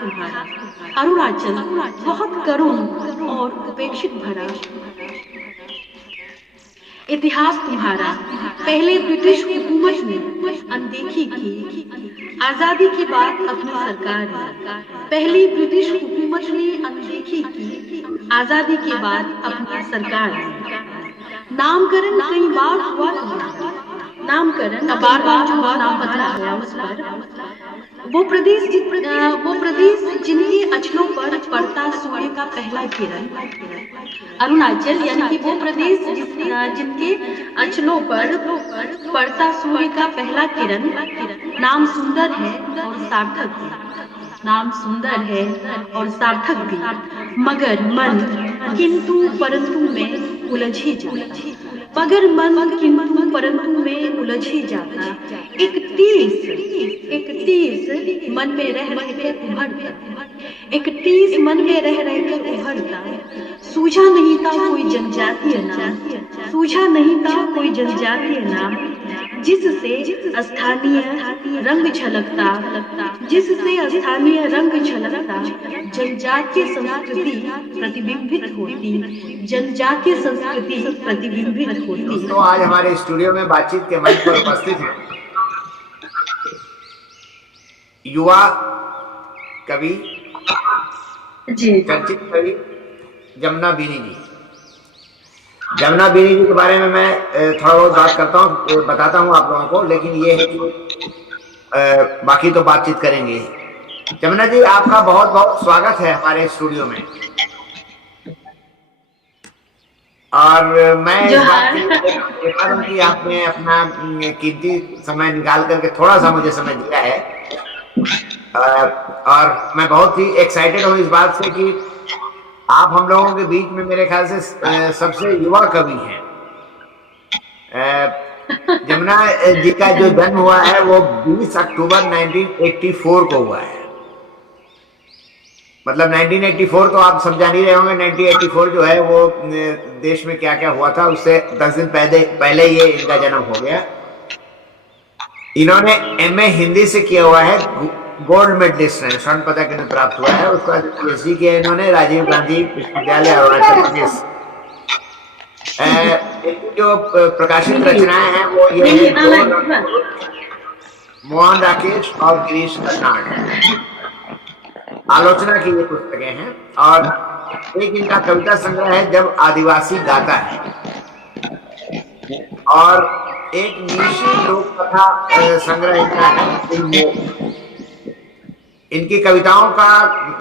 तुम्हारा अरुणाचल बहुत करुण और उपेक्षित भरा। इतिहास तुम्हारा पहले ब्रिटिश हुकूमत ने अनदेखी की, आजादी के बाद अपनी सरकार ने। पहली ब्रिटिश हुकूमत ने अनदेखी की, आजादी के बाद अपनी सरकार ने। नामकरण कई बार हुआ तुम्हारा, नामकरण बार बार जो नाम बदला गया उस पर। वो प्रदेश जिनके अचलों पर पड़ता सूर्य का पहला किरण। अरुणाचल यानी कि वो प्रदेश जिनके अचलों पर पड़ता सूर्य का पहला किरण। नाम सुंदर है और सार्थक भी, नाम सुंदर है और सार्थक भी, मगर मन किंतु परंतु में उलझ ही जाता। मगर मन किंतु परंतु में उलझ ही जाता। एक टीस मन में रह रह कर उभरता, एक टीस मन में रह रह कर उभरता। सूझा नहीं था कोई जनजातीय नाम, सूझा नहीं था कोई जनजातीय नाम, जिससे स्थानीय रंग झलकता, जिससे स्थानीय रंग झलकता। जनजातीय संस्कृति प्रतिबिंबित होती, जनजातीय संस्कृति प्रतिबिंबित होती। दोस्तों, आज हमारे स्टूडियो में बातचीत के मंच पर उपस्थित हैं युवा कवि, चर्चित कवि जमुना बीनी जी। जमुना बीनी जी के बारे में मैं थोड़ा बहुत बात करता हूँ, बताता हूँ आप लोगों को, लेकिन ये है कि बाकी तो बातचीत करेंगे। जमुना जी, आपका बहुत बहुत स्वागत है हमारे स्टूडियो में। और मैं इस बात के कि आपने अपना कीमती समय निकाल करके थोड़ा सा मुझे समय दिया है, और मैं बहुत ही एक्साइटेड हूँ इस बात से कि आप हम लोगों के बीच में मेरे ख्याल से सबसे युवा कवि हैं। जमुना जी का जो जन्म हुआ है वो 20 अक्टूबर 1984 को हुआ है। मतलब 1984 तो आप सब जान ही रहे होंगे। 1984 जो है वो देश में क्या क्या हुआ था, उससे 10 दिन पहले ये इनका जन्म हो गया। इन्होंने एमए हिंदी से किया हुआ है, गोल्ड मेडलिस्ट है, स्वर्ण पदक इन्हें प्राप्त हुआ है। उसका पीएचडी किया इन्होंने राजीव गांधी विश्वविद्यालय अरुणाचल प्रदेश। जो प्रकाशित रचनाएं हैं वो ये है मोहन राकेश और गिरीश कर्नाड, आलोचना की ये पुस्तकें हैं। और एक इनका कविता संग्रह है जब आदिवासी गाता है, और एक निशी लोक कथा संग्रह इनका है। इनकी कविताओं का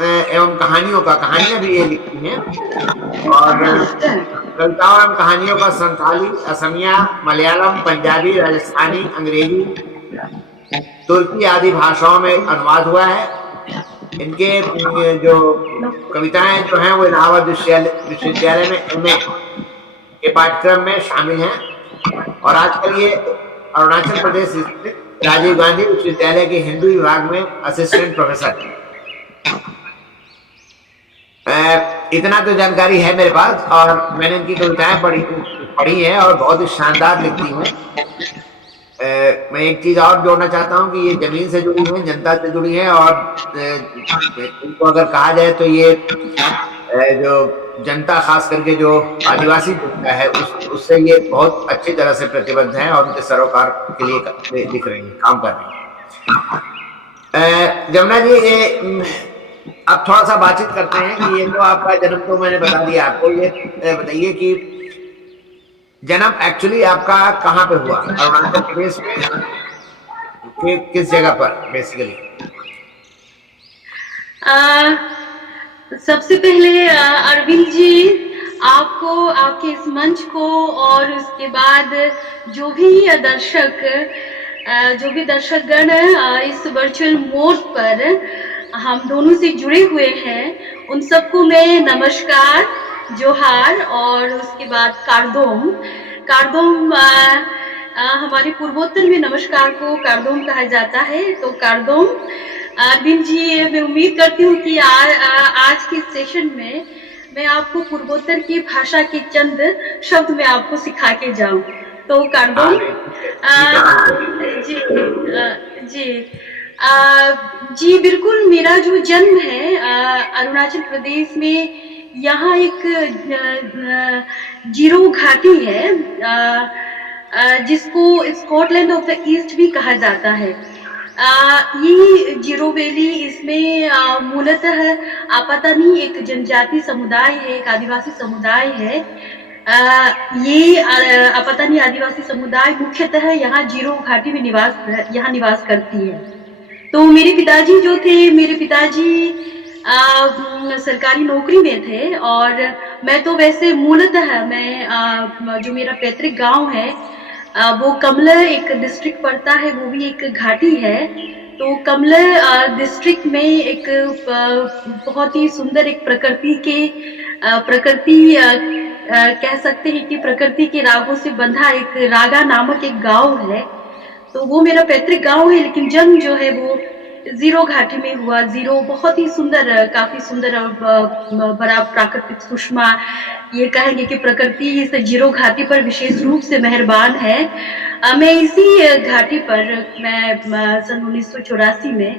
एवं कहानियां भी ये लिखती हैं, और कविताओं एवं कहानियों का संथाली, असमिया, मलयालम, पंजाबी, राजस्थानी, अंग्रेजी, तुर्की आदि भाषाओं में अनुवाद हुआ है। इनके जो कविताएं जो हैं वो इलाहाबाद विश्वविद्यालय में एमए के पाठ्यक्रम में शामिल हैं, और आजकल ये अरुणाचल प्रदेश स्थित राजीव गांधी विश्वविद्यालय के हिंदी विभाग में असिस्टेंट प्रोफेसर। इतना तो जानकारी है मेरे पास, और मैंने इनकी कविताएं पढ़ी है और बहुत ही शानदार लिखती हैं। मैं एक चीज और जोड़ना चाहता हूं कि ये जमीन से जुड़ी है, जनता से जुड़ी है, और इनको अगर कहा जाए तो ये जो जनता, खास करके जो आदिवासी जनता है, उससे ये बहुत अच्छी तरह से प्रतिबद्ध है और उनके सरोकार के लिए दिख रही है, काम कर रही है। जमुना जी, ये अब थोड़ा सा बातचीत करते हैं कि ये जो आपका जन्म तो मैंने बता दिया आपको, ये बताइए कि जन्म एक्चुअली आपका कहाँ पे हुआ, अरुणाचल प्रदेश में किस जगह पर बेसिकली? सबसे पहले अरविंद जी, आपको, आपके इस मंच को, और उसके बाद जो भी दर्शकगण इस वर्चुअल मोड पर हम दोनों से जुड़े हुए हैं, उन सबको मैं नमस्कार, जोहार, और उसके बाद कारदोम। हमारे पूर्वोत्तर में नमस्कार को कारदोम कहा जाता है। तो कारदोम अरविंद जी, मैं उम्मीद करती हूँ कि आज के सेशन में मैं आपको पूर्वोत्तर की भाषा के चंद शब्द में आपको सिखा के जाऊं। तो कारदोम जी, जी बिल्कुल, मेरा जो जन्म है अरुणाचल प्रदेश में, यहाँ एक जीरो घाटी है, जिसको स्कॉटलैंड ऑफ द ईस्ट भी कहा जाता है। ये जीरो वैली, इसमें मूलतः आपातानी एक जनजाति समुदाय है, एक आदिवासी समुदाय है। ये आपातानी आदिवासी समुदाय मुख्यतः यहाँ जीरो घाटी में यहाँ निवास करती है। तो मेरे पिताजी जो थे, मेरे पिताजी सरकारी नौकरी में थे, और मैं तो वैसे मूलतः मैं जो मेरा पैतृक गांव है वो कमला एक डिस्ट्रिक्ट पड़ता है, वो भी एक घाटी है। तो कमला डिस्ट्रिक्ट में एक बहुत ही सुंदर एक प्रकृति कह सकते हैं कि प्रकृति के रागों से बंधा एक रागा नामक एक गांव है। तो वो मेरा पैतृक गांव है, लेकिन जन्म जो है वो जीरो घाटी में हुआ। जीरो बहुत ही सुंदर, काफी सुंदर बड़ा प्राकृतिक सुषमा, ये कहेंगे कि प्रकृति इस जीरो घाटी पर विशेष रूप से मेहरबान है। मैं इसी घाटी पर मैं सन 1984 में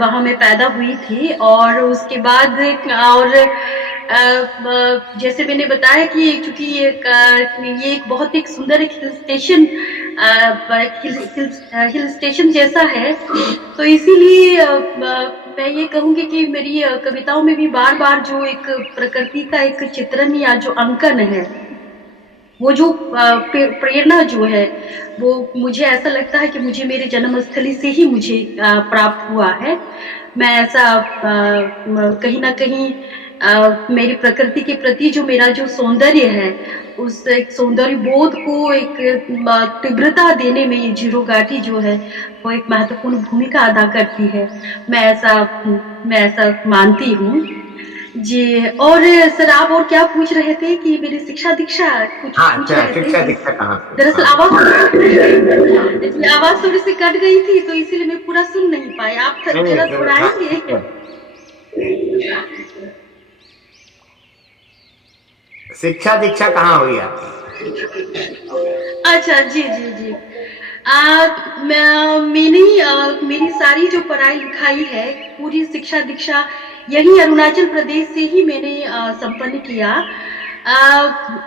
वहां मैं पैदा हुई थी, और उसके बाद और जैसे मैंने बताया कि चूंकि ये एक बहुत एक सुंदर एक हिल स्टेशन जैसा है, तो इसीलिए मैं ये कहूंगी कि मेरी कविताओं में भी बार बार जो एक प्रकृति का एक चित्रण या जो अंकन है, वो जो प्रेरणा जो है, वो मुझे ऐसा लगता है कि मुझे मेरे जन्मस्थली से ही मुझे प्राप्त हुआ है। मैं ऐसा कहीं ना कहीं मेरी प्रकृति के प्रति जो मेरा जो सौंदर्य है, उस एक सौंदर्य बोध को एक तीव्रता देने में ये जीरो घाटी जो है वो एक महत्वपूर्ण भूमिका अदा करती है। मैं ऐसा मानती हूँ जी। और सर, आप और क्या पूछ रहे थे कि मेरी शिक्षा दीक्षा कुछ पूछ रहे थे? शिक्षा दीक्षा कहाँ से? दरअसल आवाज थोड़ी सी कट गई थी, तो इसीलिए मैं पूरा सुन नहीं पाई। आप जरा दोहराएंगे? शिक्षा दीक्षा कहाँ हुई आपकी? अच्छा, जी जी जी। मेरी सारी जो पढ़ाई लिखाई है, पूरी शिक्षा दीक्षा यही अरुणाचल प्रदेश से ही मैंने संपन्न किया।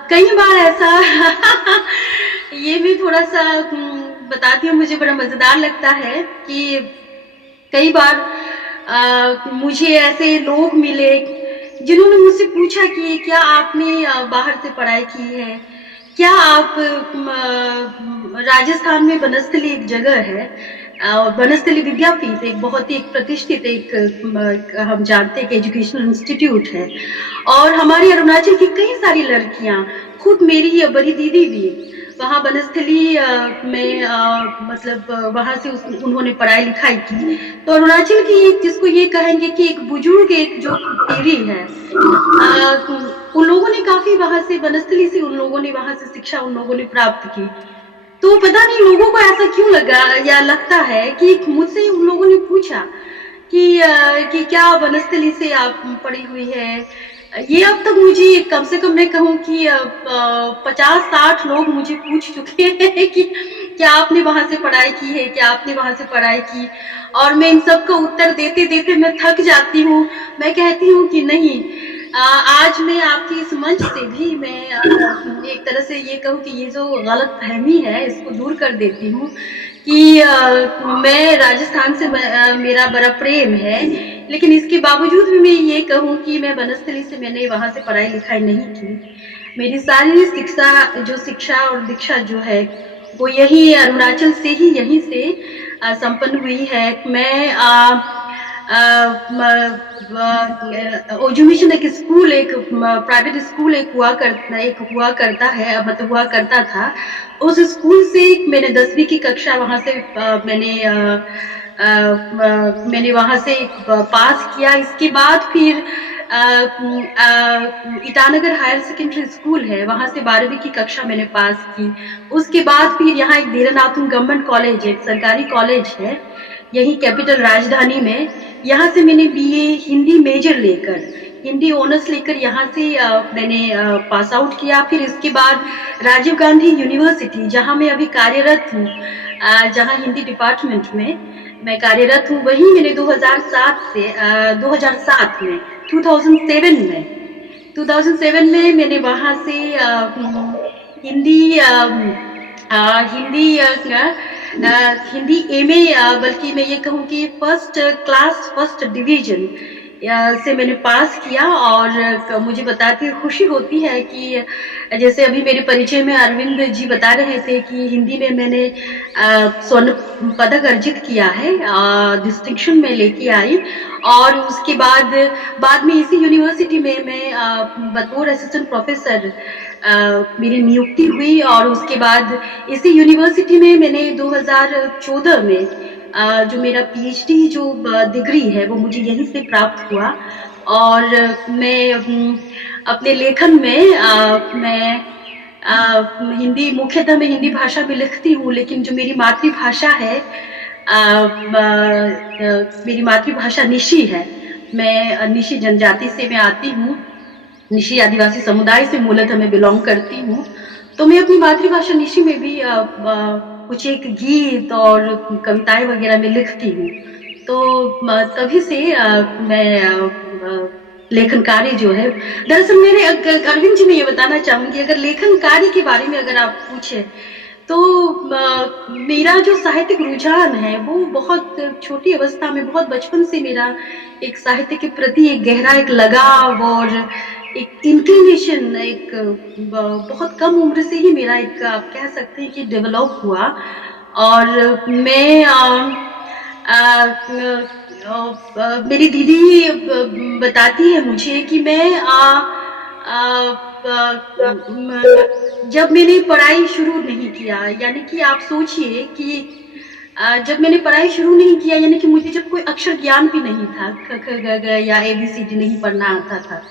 कई बार ऐसा ये भी थोड़ा सा बताती हूँ, मुझे बड़ा मजेदार लगता है कि कई बार मुझे ऐसे लोग मिले जिन्होंने मुझसे पूछा कि क्या आपने बाहर से पढ़ाई की है, क्या आप राजस्थान में बनस्थली एक जगह है, बनस्थली विद्यापीठ एक बहुत ही प्रतिष्ठित एक हम जानते हैं कि एजुकेशनल इंस्टीट्यूट है, और हमारी अरुणाचल की कई सारी लड़कियां, खुद मेरी बड़ी दीदी भी वहाँ बनस्थली में मतलब वहाँ से उन्होंने पढ़ाई लिखाई की। तो अरुणाचल की एक, जिसको ये कहेंगे कि एक बुजुर्ग एक जो पीढ़ी है, उन लोगों ने काफी वहां से बनस्थली से उन लोगों ने वहां से शिक्षा उन लोगों ने प्राप्त की। तो पता नहीं लोगों को ऐसा क्यों लगा या लगता है कि मुझसे उन लोगों ने पूछा कि क्या बनस्थली से आप पढ़ी हुई है। ये अब तक मुझे कम से कम मैं कहूँ कि 50-60 लोग मुझे पूछ चुके हैं कि क्या आपने वहां से पढ़ाई की है, क्या आपने वहां से पढ़ाई की, और मैं इन सब का उत्तर देते देते मैं थक जाती हूँ। मैं कहती हूँ कि नहीं, आज मैं आपकी इस मंच से भी मैं एक तरह से ये कहूँ कि ये जो गलत फहमी है इसको दूर कर देती हूँ कि मैं राजस्थान से मेरा बड़ा प्रेम है, लेकिन इसके बावजूद भी मैं ये कहूँ कि मैं बनस्थली से मैंने वहां से पढ़ाई लिखाई नहीं की। मेरी सारी शिक्षा और दीक्षा जो है वो यही अरुणाचल से ही, यहीं से संपन्न हुई है। मैं एजुकेशन एक स्कूल, एक प्राइवेट स्कूल एक हुआ करता है, मतलब हुआ करता था। उस स्कूल से मैंने 10वीं की कक्षा वहां से मैंने वहां से पास किया। इसके बाद फिर ईटानगर हायर सेकेंडरी स्कूल है, वहां से 12वीं की कक्षा मैंने पास की। उसके बाद फिर यहाँ एक देरानाथुम गवर्नमेंट कॉलेज, एक सरकारी कॉलेज है यही कैपिटल राजधानी में, यहाँ से मैंने बीए हिंदी मेजर लेकर, हिंदी ऑनर्स लेकर यहाँ से मैंने पास आउट किया। फिर इसके बाद राजीव गांधी यूनिवर्सिटी, जहाँ मैं अभी कार्यरत हूँ, जहाँ हिंदी डिपार्टमेंट में, मैं कार्यरत हूँ, वहीं मैंने 2007 से 2007 में 2007 में मैंने वहाँ से हिंदी हिंदी एमए, बल्कि मैं ये कहूँ कि फर्स्ट डिवीजन से मैंने पास किया। और मुझे बताते हुए खुशी होती है कि जैसे अभी मेरे परिचय में अरविंद जी बता रहे थे कि हिंदी में मैंने स्वर्ण पदक अर्जित किया है, डिस्टिंक्शन में लेके आई। और उसके बाद में इसी यूनिवर्सिटी में मैं बतौर असिस्टेंट प्रोफेसर मेरी नियुक्ति हुई। और उसके बाद इसी यूनिवर्सिटी में मैंने 2014 में जो मेरा पीएचडी जो डिग्री है वो मुझे यहीं से प्राप्त हुआ। और मैं अपने लेखन में मैं हिंदी, मुख्यतः मैं हिंदी भाषा में लिखती हूँ, लेकिन जो मेरी मातृभाषा है, मेरी मातृभाषा निशी है। मैं निशी जनजाति से मैं आती हूँ, निशी आदिवासी समुदाय से मूलतः मैं बिलोंग करती हूँ। तो मैं अपनी मातृभाषा निशी में भी कुछ एक गीत और कविताएं वगैरह में लिखती हूँ। तो तभी से मैं लेखन कार्य जो है, दरअसल मेरे अरविंद जी मैं ये बताना चाहूंगी, अगर लेखन कार्य के बारे में अगर आप पूछे तो मेरा जो साहित्यिक रुझान है वो बहुत छोटी अवस्था में, बहुत बचपन से मेरा एक साहित्य के प्रति एक गहरा एक लगाव और एक इंक्लिनेशन एक बहुत कम उम्र से ही मेरा एक, आप कह सकते हैं कि डेवलप हुआ। और मैं मेरी दीदी बताती है मुझे कि मैं जब मैंने पढ़ाई शुरू नहीं किया, यानी कि आप सोचिए कि जब मैंने पढ़ाई शुरू नहीं किया, यानी कि मुझे जब कोई अक्षर ज्ञान भी नहीं था, ख ख ग घ या ABCD नहीं पढ़ना आता था,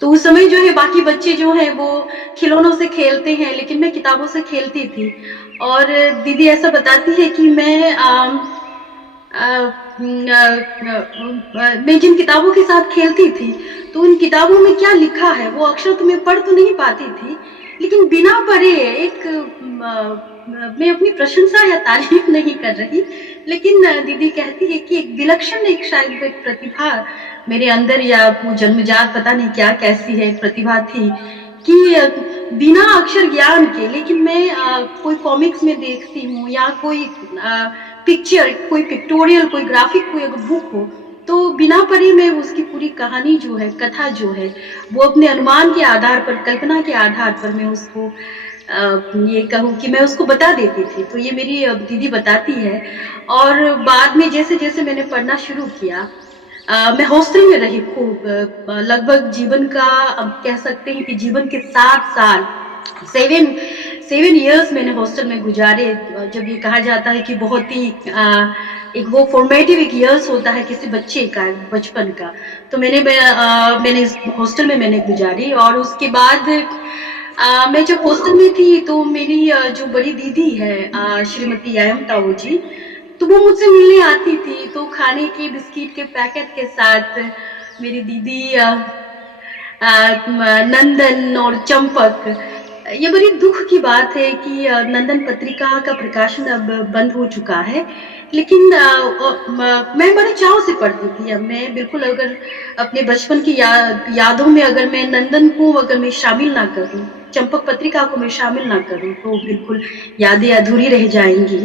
तो उस समय जो है बाकी बच्चे जो हैं वो खिलौनों से खेलते हैं, लेकिन मैं किताबों से खेलती थी। और दीदी ऐसा बताती है कि मैं जिन किताबों के साथ खेलती थी तो उन किताबों में क्या लिखा है वो अक्षर तो मैं पढ़ तो नहीं पाती थी, लेकिन बिना पढ़े एक मैं अपनी प्रशंसा या तारीफ नहीं कर रही, लेकिन दीदी कहती है कि एक विलक्षण एक शायद एक प्रतिभा मेरे अंदर, या वो जन्मजात पता नहीं क्या कैसी है प्रतिभा थी कि बिना अक्षर ज्ञान के, लेकिन मैं कोई कॉमिक्स में देखती हूँ या कोई पिक्चर, कोई पिक्टोरियल, कोई ग्राफिक, कोई अगर बुक हो तो बिना पढ़े मैं उसकी पूरी कहानी जो है, कथा जो है, वो अपने अनुमान के आधार पर, कल्पना के आधार पर मैं उसको ये कहूँ कि मैं उसको बता देती थी। तो ये मेरी दीदी बताती है। और बाद में जैसे जैसे मैंने पढ़ना शुरू किया, मैं हॉस्टल में रही खूब, लगभग जीवन का, अब कह सकते हैं कि जीवन के 7 साल, 7 इयर्स मैंने हॉस्टल में गुजारे। जब ये कहा जाता है कि बहुत ही एक वो फॉर्मेटिव एक इयर्स होता है किसी बच्चे का, बचपन का, तो मैंने इस हॉस्टल में मैंने गुजारी। और उसके बाद मैं जब हॉस्टल में थी तो मेरी जो बड़ी दीदी है श्रीमती यायम ताऊ जी, तो वो मुझसे मिलने आती थी। तो खाने के बिस्किट के पैकेट के साथ मेरी दीदी नंदन और चंपक, ये बड़ी दुख की बात है कि नंदन पत्रिका का प्रकाशन अब बंद हो चुका है, लेकिन मैं बड़े चाव से पढ़ती थी। अब मैं बिल्कुल, अगर अपने बचपन की यादों में अगर मैं नंदन को अगर मैं शामिल ना करूं, चंपक पत्रिका को मैं शामिल ना करूं, तो बिल्कुल यादें अधूरी रह जाएंगी।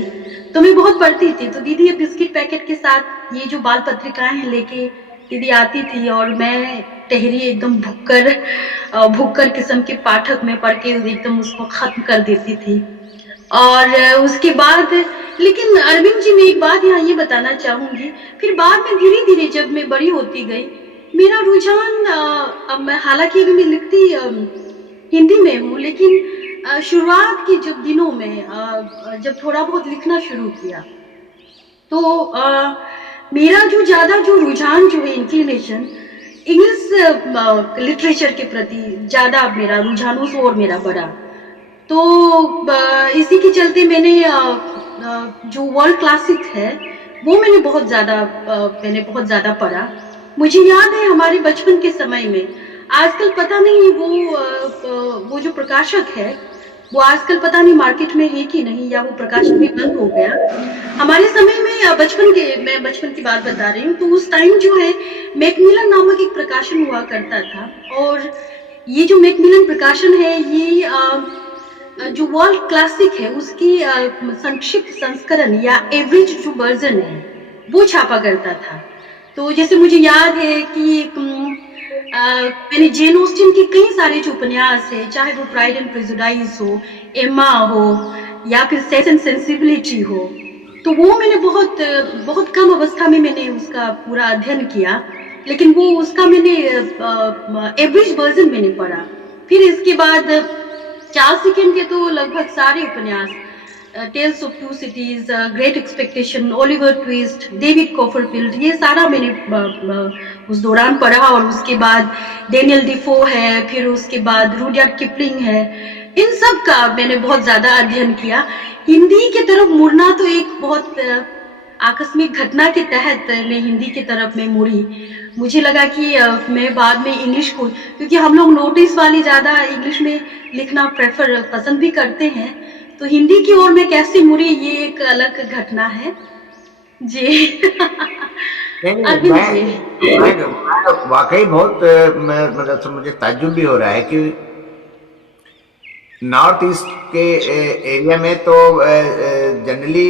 तो मैं बहुत पढ़ती थी। तो दीदी बिस्किट पैकेट के साथ ये जो बाल पत्रिकाएं हैं लेके दीदी आती थी, और मैं टहरी एकदम भुक्कर किस्म के पाठक में पढ़ के एकदम उसको खत्म कर देती थी। और उसके बाद, लेकिन अरविंद जी, मैं एक बात यहाँ ये बताना चाहूंगी, फिर बाद में धीरे धीरे जब मैं बड़ी होती गई, मेरा रुझान, अब मैं हालांकि अभी मैं लिखती हिंदी में हूँ, लेकिन शुरुआत के जब दिनों में जब थोड़ा बहुत लिखना शुरू किया, तो मेरा जो ज्यादा जो रुझान जो है, इंक्लिनेशन इंग्लिश लिटरेचर के प्रति ज्यादा मेरा रुझान उस ओर मेरा बढ़ा। तो इसी के चलते मैंने जो वर्ल्ड क्लासिक है वो मैंने बहुत ज्यादा पढ़ा। मुझे याद है हमारे बचपन के समय में, आजकल पता नहीं वो जो प्रकाशक है वो आजकल पता नहीं मार्केट में है कि नहीं, या वो प्रकाशन भी बंद हो गया। हमारे समय में मैं बचपन की बात बता रही हूँ, तो उस टाइम जो है मैकमिलन नामक एक प्रकाशन हुआ करता था। और ये जो मैकमिलन प्रकाशन है, ये जो वर्ल्ड क्लासिक है उसकी संक्षिप्त संस्करण या एवरेज जो वर्जन है वो छापा करता था। तो जैसे मुझे याद है कि मैंने जेन ऑस्टिन के कई सारे जो उपन्यास है, चाहे वो प्राइड एंड प्रेजुडाइज हो, एम्मा हो, या फिर सेंस एंड सेंसिबिलिटी हो, तो वो मैंने बहुत बहुत कम अवस्था में मैंने उसका पूरा अध्ययन किया। लेकिन वो उसका मैंने एवरेज वर्जन मैंने पढ़ा। फिर इसके बाद चार्ल्स डिकेंस के तो लगभग सारे उपन्यास, tales of two cities, great expectation, Oliver Twist, David Copperfield, ये सारा मैंने उस दौरान पढ़ा। और उसके बाद डेनियल डिफो है, फिर उसके बाद रुडयार्ड किपलिंग है, इन सब का मैंने बहुत ज्यादा अध्ययन किया। हिंदी की तरफ मुड़ना तो एक बहुत आकस्मिक घटना के तहत मैं हिंदी की तरफ में मुड़ी। मुझे लगा कि मैं बाद में इंग्लिश को, क्योंकि हम लोग नोटिस वाली ज्यादा इंग्लिश में लिखना पसंद भी करते हैं, तो हिंदी की ओर मैं कैसे मुड़ी ये एक अलग घटना है जी। नहीं, अरविंद जी। मैं वाकई बहुत मतलब तो मुझे ताज्जुब भी हो रहा है कि नॉर्थ ईस्ट के एरिया में तो जनरली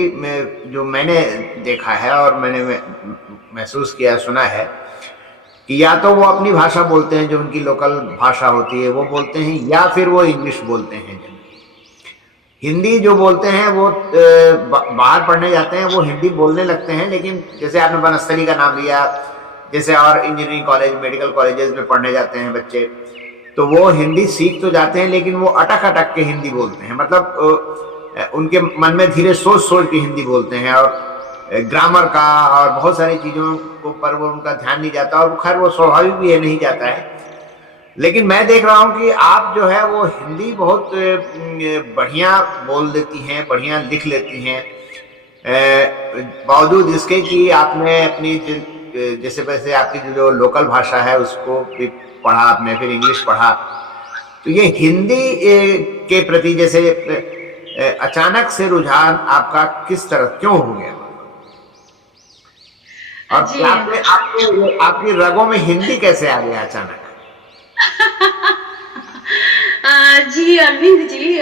जो मैंने देखा है और मैंने महसूस किया, सुना है कि या तो वो अपनी भाषा बोलते हैं, जो उनकी लोकल भाषा होती है वो बोलते हैं, या फिर वो इंग्लिश बोलते हैं। हिंदी जो बोलते हैं वो बाहर पढ़ने जाते हैं, वो हिंदी बोलने लगते हैं। लेकिन जैसे आपने बनस्थली का नाम लिया, जैसे और इंजीनियरिंग कॉलेज, मेडिकल कॉलेजेस में पढ़ने जाते हैं बच्चे, तो वो हिंदी सीख तो जाते हैं, लेकिन वो अटक अटक के हिंदी बोलते हैं। मतलब उनके मन में धीरे सोच सोच के हिंदी बोलते हैं, और ग्रामर का और बहुत सारी चीज़ों को पर वो उनका ध्यान नहीं जाता, और खैर वो स्वाभाविक भी है, नहीं जाता है। लेकिन मैं देख रहा हूँ कि आप जो है वो हिंदी बहुत बढ़िया बोल देती हैं, बढ़िया लिख लेती हैं, बावजूद इसके कि आपने अपनी जैसे वैसे आपकी जो लोकल भाषा है उसको भी पढ़ा आपने, फिर इंग्लिश पढ़ा। तो ये हिंदी के प्रति जैसे अचानक से रुझान आपका किस तरह क्यों हो गया, और आपकी रगों में हिंदी कैसे आ गया अचानक? जी अरविंद जी,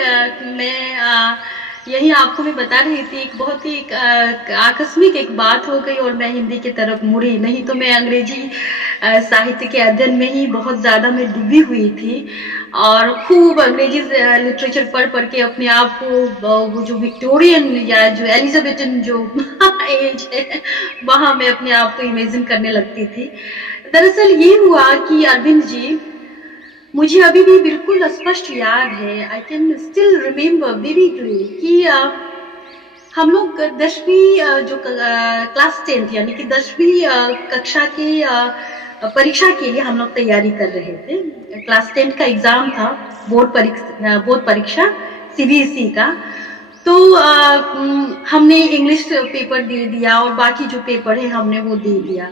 मैं यही आपको मैं बता रही थी, एक बहुत ही आकस्मिक एक बात हो गई और मैं हिंदी की तरफ मुड़ी। नहीं तो मैं अंग्रेजी साहित्य के अध्ययन में ही बहुत ज्यादा मैं डूबी हुई थी, और खूब अंग्रेजी लिटरेचर पढ़ पढ़ के अपने आप को वो जो विक्टोरियन या जो एलिजाबेथन जो एज है वहां मैं अपने आप को इमेजिन करने लगती थी। दरअसल ये हुआ कि अरविंद जी, मुझे अभी भी बिल्कुल स्पष्ट याद है, I can still remember vividly कि हम लोग 10वीं जो क्लास 10th यानी कि 10वीं कक्षा की परीक्षा के लिए हम लोग तैयारी कर रहे थे। क्लास 10th का एग्जाम था, बोर्ड परीक्षा सीबीएसई का। तो हमने इंग्लिश पेपर दे दिया और बाकी जो पेपर है हमने वो दे दिया।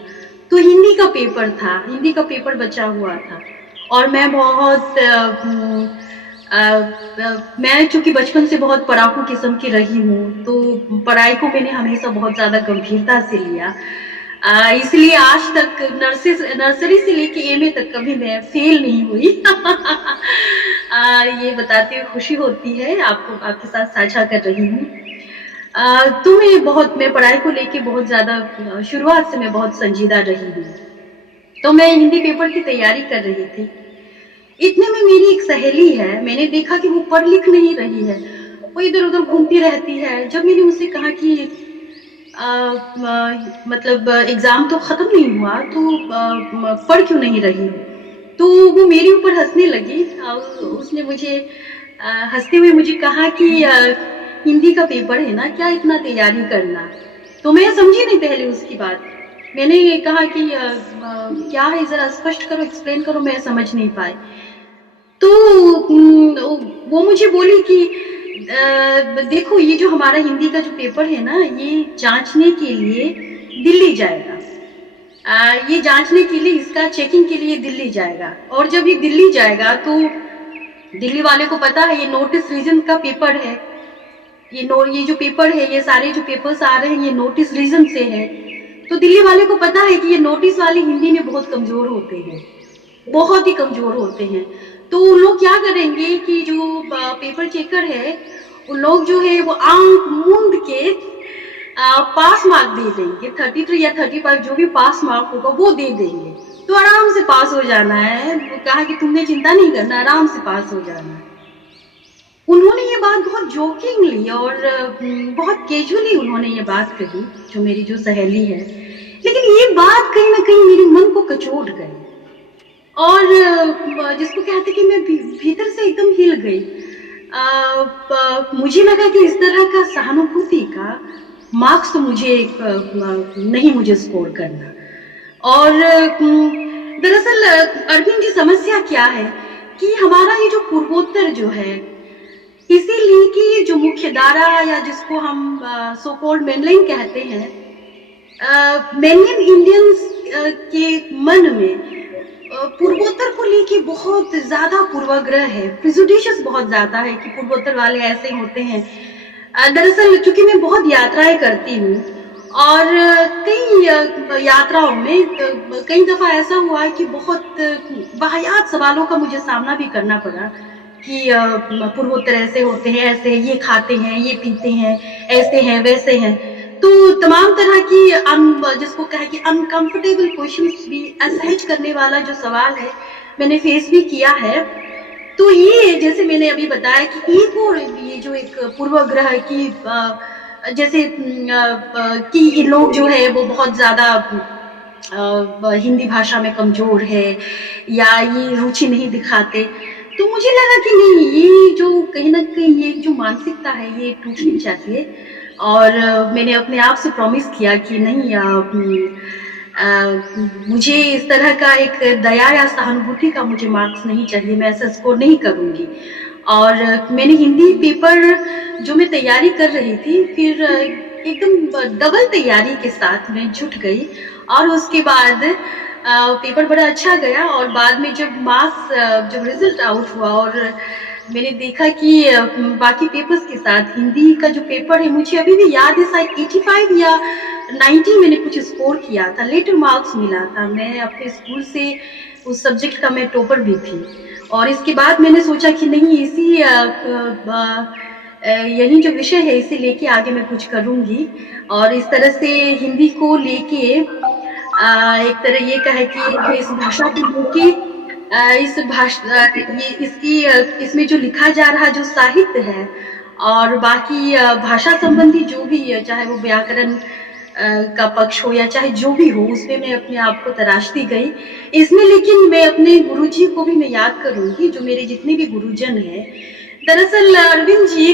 तो हिंदी का पेपर था, हिंदी का पेपर बचा हुआ था, और मैं बहुत मैं चूंकि बचपन से बहुत पढ़ाकू किस्म की रही हूँ, तो पढ़ाई को मैंने हमेशा बहुत ज्यादा गंभीरता से लिया। इसलिए आज तक नर्सरी से लेके एमए तक कभी मैं फेल नहीं हुई। ये बताते हुए खुशी होती है, आपके साथ साझा कर रही हूँ। तो मैं पढ़ाई को लेके बहुत ज्यादा शुरुआत से मैं बहुत संजीदा रही हूँ। तो मैं हिंदी पेपर की तैयारी कर रही थी, इतने में मेरी एक सहेली है, मैंने देखा कि वो पढ़ लिख नहीं रही है, वो इधर उधर घूमती रहती है। जब मैंने उससे कहा कि मतलब एग्जाम तो खत्म नहीं हुआ, तो पढ़ क्यों नहीं रही हो, तो वो मेरे ऊपर हंसने लगी। उसने मुझे हंसते हुए मुझे कहा कि हिंदी का पेपर है ना, क्या इतना तैयारी करना। तो मैं समझी नहीं पहले उसकी बात। मैंने ये कहा कि क्या है, जरा स्पष्ट करो, एक्सप्लेन करो, मैं समझ नहीं पाई। तो वो मुझे बोली कि देखो, ये जो हमारा हिंदी का जो पेपर है ना, ये जांचने के लिए दिल्ली जाएगा। ये जांचने के लिए, इसका चेकिंग के लिए दिल्ली जाएगा, और जब ये दिल्ली जाएगा तो दिल्ली वाले को पता है ये नोटिस रीजन का पेपर है, ये जो पेपर है, ये सारे जो पेपर्स आ रहे हैं ये नोटिस रीजन से है। तो दिल्ली वाले को पता है कि ये नोटिस वाले हिंदी में बहुत कमजोर होते हैं, बहुत ही कमजोर होते हैं। तो उन लोग क्या करेंगे कि जो पेपर चेकर है उन लोग जो है वो आंख मूंद के पास मार्क दे देंगे, 33 या 35 जो भी पास मार्क होगा वो दे देंगे। तो आराम से पास हो जाना है। वो कहा कि तुमने चिंता नहीं करना, आराम से पास हो जाना है। उन्होंने ये बात बहुत जोकिंगली और बहुत कैजुअली उन्होंने ये बात कही, जो मेरी जो सहेली है, लेकिन ये बात कहीं ना कहीं मेरे मन को कचोट गई और जिसको कहते कि मैं भीतर से एकदम हिल गई। मुझे लगा कि इस तरह का सहानुभूति का मार्क्स तो मुझे नहीं मुझे स्कोर करना। और दरअसल अरविंद जी समस्या क्या है कि हमारा ये जो पूर्वोत्तर जो है, इसीलिए कि जो मुख्य धारा या जिसको हम सो कॉल्ड मेनलाइन कहते हैं, मेनलाइन इंडियंस के मन में पूर्वोत्तर को लेके बहुत ज्यादा पूर्वाग्रह है, प्रिजुडिशियस बहुत ज्यादा है कि पूर्वोत्तर वाले ऐसे होते हैं। दरअसल चूंकि मैं बहुत यात्राएं करती हूँ और कई यात्राओं में कई दफा ऐसा हुआ है कि बहुत वाहियात सवालों का मुझे सामना भी करना पड़ा कि पूर्वोत्तर ऐसे होते हैं, ऐसे ये खाते हैं, ये पीते हैं, ऐसे हैं, वैसे हैं। तो तमाम तरह की जिसको कहे कि अनकंफर्टेबल क्वेश्चंस भी असहज करने वाला जो सवाल है मैंने फेस भी किया है। तो ये जैसे मैंने अभी बताया कि एक और ये जो एक पूर्वाग्रह की जैसे कि ये लोग जो है वो बहुत ज्यादा हिंदी भाषा में कमजोर है या ये रुचि नहीं दिखाते। तो मुझे लगा कि नहीं, ये जो कहीं ना कहीं ये जो मानसिकता है ये टूटनी चाहिए। और मैंने अपने आप से प्रॉमिस किया कि नहीं, मुझे इस तरह का एक दया या सहानुभूति का मुझे मार्क्स नहीं चाहिए, मैं ऐसा स्कोर नहीं करूंगी। और मैंने हिंदी पेपर जो मैं तैयारी कर रही थी, फिर एकदम डबल तैयारी के साथ मैं जुट गई और उसके बाद पेपर बड़ा अच्छा गया। और बाद में जब मार्क्स जब रिजल्ट आउट हुआ और मैंने देखा कि बाकी पेपर्स के साथ हिंदी का जो पेपर है, मुझे अभी भी याद है शायद 85 या 90 मैंने कुछ स्कोर किया था, लेटर मार्क्स मिला था। मैं अपने स्कूल से उस सब्जेक्ट का मैं टॉपर भी थी। और इसके बाद मैंने सोचा कि नहीं, इसी यही जो विषय है इसे लेके आगे मैं कुछ करूंगी। और इस तरह से हिंदी को लेके एक तरह ये कहे कि इस भाषा को लेके इस भाषा ये इसकी इसमें जो लिखा जा रहा जो साहित्य है और बाकी भाषा संबंधी जो भी है, चाहे वो व्याकरण का पक्ष हो या चाहे जो भी हो, उसमें मैं अपने आप को तराशती गई इसमें। लेकिन मैं अपने गुरुजी को भी मैं याद करूंगी, जो मेरे जितने भी गुरुजन हैं। दरअसल अरविंद जी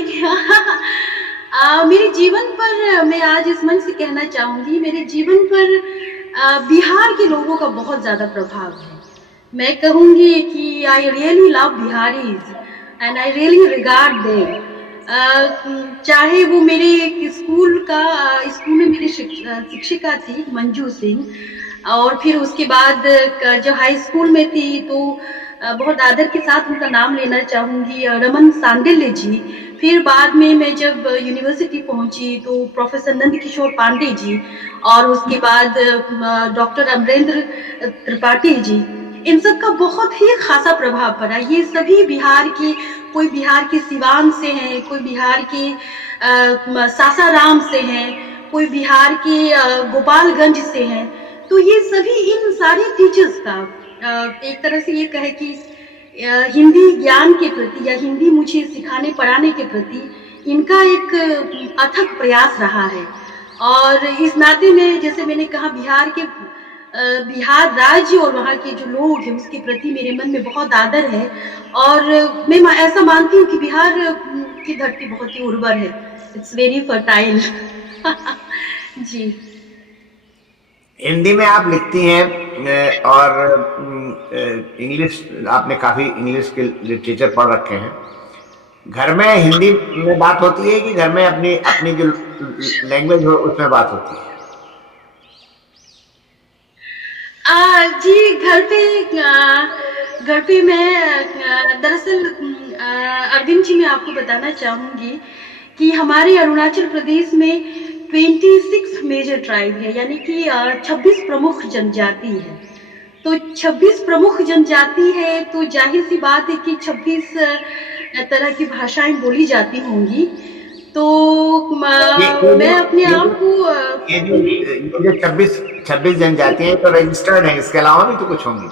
मेरे जीवन पर मैं आज इस मंच से कहना चाहूंगी, मेरे जीवन पर बिहार के लोगों का बहुत ज्यादा प्रभाव है। मैं कहूंगी कि I really love Bihari's and I really regard them. चाहे वो मेरे स्कूल में मेरी शिक्षिका थी मंजू सिंह, और फिर उसके बाद जब हाई स्कूल में थी तो बहुत आदर के साथ उनका नाम लेना चाहूंगी, रमन सांडिल्य जी। फिर बाद में मैं जब यूनिवर्सिटी पहुंची तो प्रोफेसर नंद किशोर पांडे जी, और उसके बाद डॉक्टर अमरेंद्र त्रिपाठी जी, इन सब का बहुत ही खासा प्रभाव पड़ा। ये सभी बिहार के, कोई बिहार के सिवान से हैं, कोई बिहार के सासाराम से हैं, कोई बिहार के गोपालगंज से हैं। तो ये सभी इन सारे टीचर्स का एक तरह से ये कहे कि हिंदी ज्ञान के प्रति या हिंदी मुझे सिखाने पढ़ाने के प्रति इनका एक अथक प्रयास रहा है। और इस नाते में जैसे मैंने कहा, बिहार राज्य और वहाँ के जो लोग हैं उसके प्रति मेरे मन में बहुत आदर है। और मैं ऐसा मानती हूँ कि बिहार की धरती बहुत ही उर्वर है, इट्स वेरी फर्टाइल। जी। हिंदी में आप लिखती हैं और इंग्लिश, आपने काफी इंग्लिश के लिटरेचर पढ़ रखे हैं। घर में हिंदी में बात होती है कि घर में अपनी अपनी जो लैंग्वेज हो उसमें बात होती है? जी, घर पे मैं दरअसल अरविंद जी, मैं आपको बताना चाहूंगी कि हमारे अरुणाचल प्रदेश में 26 मेजर ट्राइब है, यानी कि 26 प्रमुख जनजाति है। तो 26 प्रमुख जनजाति है, तो जाहिर सी बात है कि 26 तरह की भाषाएं बोली जाती होंगी। तो मैं अपने आप को ये जो 26 जनजातियां तो रजिस्टर्ड हैं, इसके अलावा भी तो कुछ होंगी।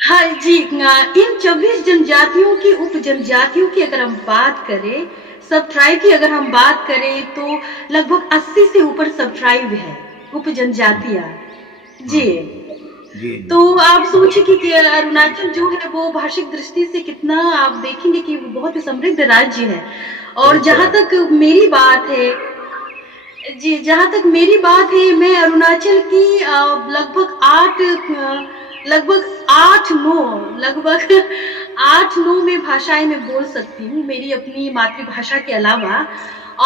हाँ जी, इन 26 जनजातियों की उप जनजातियों की अगर हम बात करें, सब ट्राइब की अगर हम बात करें, तो लगभग 80 से ऊपर सब ट्राइब है, उप जनजातियां जी। जी। तो आप सोचिए कि अरुणाचल जो है वो भाषिक दृष्टि से कितना, आप देखेंगे कि वो बहुत ही समृद्ध राज्य है। और जहां तक मेरी बात है जी, जहां तक मेरी बात है, मैं अरुणाचल की लगभग 8-9 में भाषाएं मैं बोल सकती हूँ, मेरी अपनी मातृभाषा के अलावा।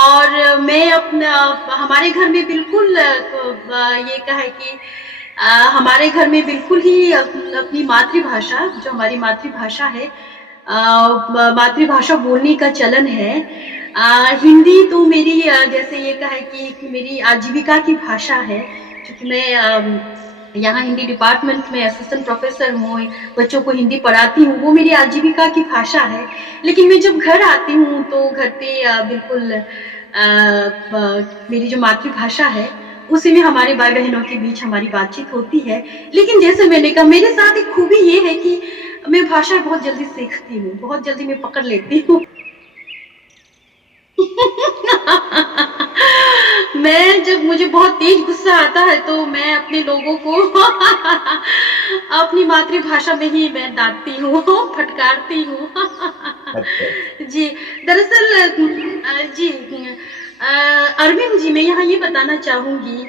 और मैं अपना हमारे घर में बिल्कुल ये कहा कि हमारे घर में बिल्कुल ही अपनी मातृभाषा, जो हमारी मातृभाषा है, मातृभाषा बोलने का चलन है। हिंदी तो मेरी जैसे ये कहा कि मेरी आजीविका की भाषा है, क्योंकि मैं यहाँ हिंदी डिपार्टमेंट में असिस्टेंट प्रोफेसर हूँ, बच्चों को हिंदी पढ़ाती हूँ, वो मेरी आजीविका की भाषा है। लेकिन मैं जब घर आती हूँ तो घर पे बिल्कुल मेरी जो मातृभाषा है उसी में हमारे भाई बहनों के बीच हमारी बातचीत होती है। लेकिन जैसे मैंने कहा, मेरे साथ एक खूबी ये है कि मैं भाषा बहुत जल्दी सीखती हूँ, बहुत जल्दी मैं पकड़ लेती हूँ। मैं जब मुझे बहुत तेज गुस्सा आता है तो मैं अपने लोगों को अपनी मातृभाषा में ही मैं डांटती हूँ, फटकारती हूँ। जी, दरअसल जी, अरविंद जी, मैं यहाँ ये बताना चाहूंगी,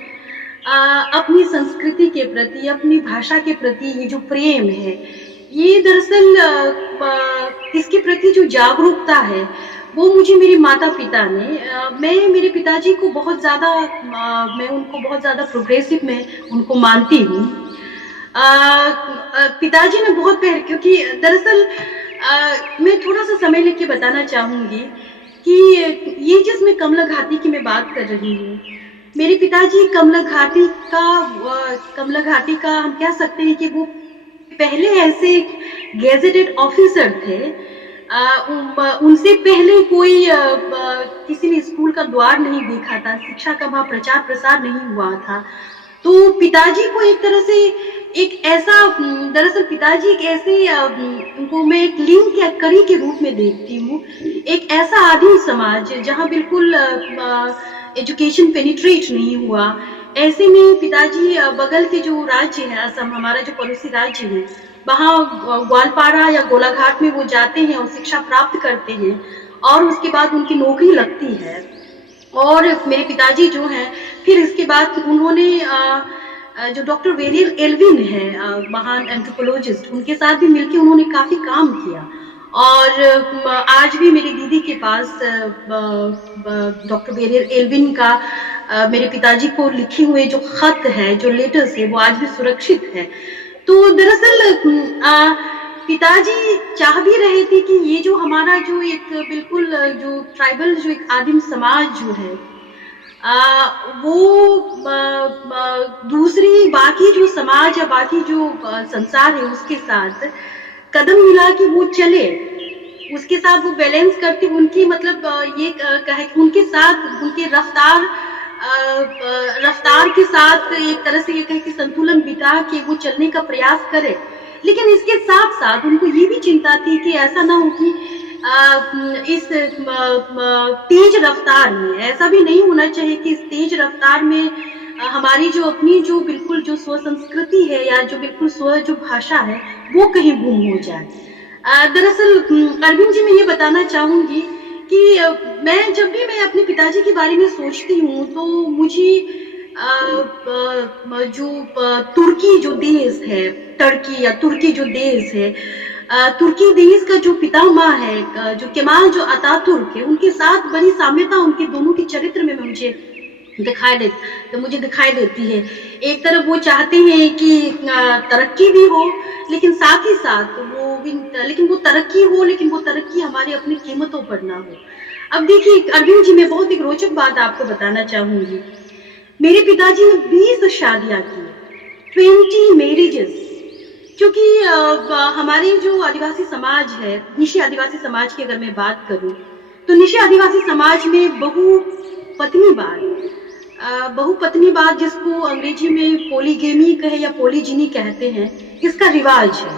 अपनी संस्कृति के प्रति, अपनी भाषा के प्रति ये जो प्रेम है, ये दरअसल इसके प्रति जो जागरूकता है, वो मुझे मेरे माता पिता ने, मैं मेरे पिताजी को बहुत ज़्यादा, मैं उनको बहुत ज़्यादा प्रोग्रेसिव में उनको मानती हूँ। पिताजी ने बहुत पहले, क्योंकि दरअसल मैं थोड़ा सा समय लेके बताना चाहूंगी कि ये जिस मैं कमला घाटी की मैं बात कर रही हूँ, मेरे पिताजी कमला घाटी का हम कह सकते हैं कि वो पहले ऐसे गेजेटेड ऑफिसर थे। उनसे पहले कोई किसी ने स्कूल का द्वार नहीं देखा था, शिक्षा का वहाँ प्रचार प्रसार नहीं हुआ था। तो पिताजी को एक तरह से एक ऐसा, दरअसल पिताजी एक ऐसे, उनको मैं एक लिंक या कड़ी के रूप में देखती हूँ, एक ऐसा आदिम समाज जहाँ बिल्कुल एजुकेशन पेनिट्रेट नहीं हुआ। ऐसे में पिताजी बगल के जो राज्य है असम, हमारा जो पड़ोसी राज्य है, वहाँ ग्वालपारा या गोलाघाट में वो जाते हैं और शिक्षा प्राप्त करते हैं, और उसके बाद उनकी नौकरी लगती है। और मेरे पिताजी जो हैं, फिर इसके बाद उन्होंने जो डॉक्टर वेरियल एल्विन है, महान एंथ्रोपोलॉजिस्ट, उनके साथ भी मिलकर उन्होंने काफी काम किया। और आज भी मेरी दीदी के पास डॉक्टर वेरियल एल्विन का मेरे पिताजी को लिखे हुए जो खत है, जो लेटर्स है, वो आज भी सुरक्षित है। तो दरअसल पिताजी चाह भी रहे थे कि ये जो हमारा जो एक बिल्कुल जो ट्राइबल जो एक आदिम समाज जो है, वो दूसरी बाकी जो समाज या बाकी जो संसार है उसके साथ कदम मिला कि वो चले, उसके साथ वो बैलेंस करते, उनकी मतलब ये कहे कि उनके साथ उनके रफ्तार के साथ एक तरह से ये कहे कि संतुलन बिठा के वो चलने का प्रयास करे। लेकिन इसके साथ साथ उनको ये भी चिंता थी कि ऐसा ना हो कि इस तेज रफ्तार में, ऐसा भी नहीं होना चाहिए कि इस तेज रफ्तार में हमारी जो अपनी जो बिल्कुल जो स्व संस्कृति है या जो बिल्कुल स्व जो भाषा है वो कहीं गुम हो जाए। दरअसल अरविंद जी, मैं ये बताना चाहूंगी कि जब भी मैं अपने पिताजी के बारे में सोचती हूँ तो मुझे जो तुर्की जो देश है, टर्की या तुर्की जो देश है, तुर्की देश का जो पितामह है, जो केमाल जो अतातुर्क है, उनके साथ बड़ी साम्यता उनके दोनों के चरित्र में मुझे दिखाई देती है। एक तरफ वो चाहते हैं कि तरक्की भी हो, लेकिन साथ ही साथ वो भी, लेकिन वो तरक्की हो, लेकिन वो तरक्की हमारे अपनी कीमतों पर ना हो। अब देखिए अरविंद जी, मैं बहुत एक रोचक बात आपको बताना चाहूंगी। मेरे पिताजी ने 20 शादियां की, 20 मैरिजेस। क्योंकि हमारे जो आदिवासी समाज है, निशी आदिवासी समाज की अगर मैं बात करूं, तो निशी आदिवासी समाज में बहुपत्नीवाद जिसको अंग्रेजी में पोलीगेमी कहे या पोलीजिनी कहते हैं, इसका रिवाज है।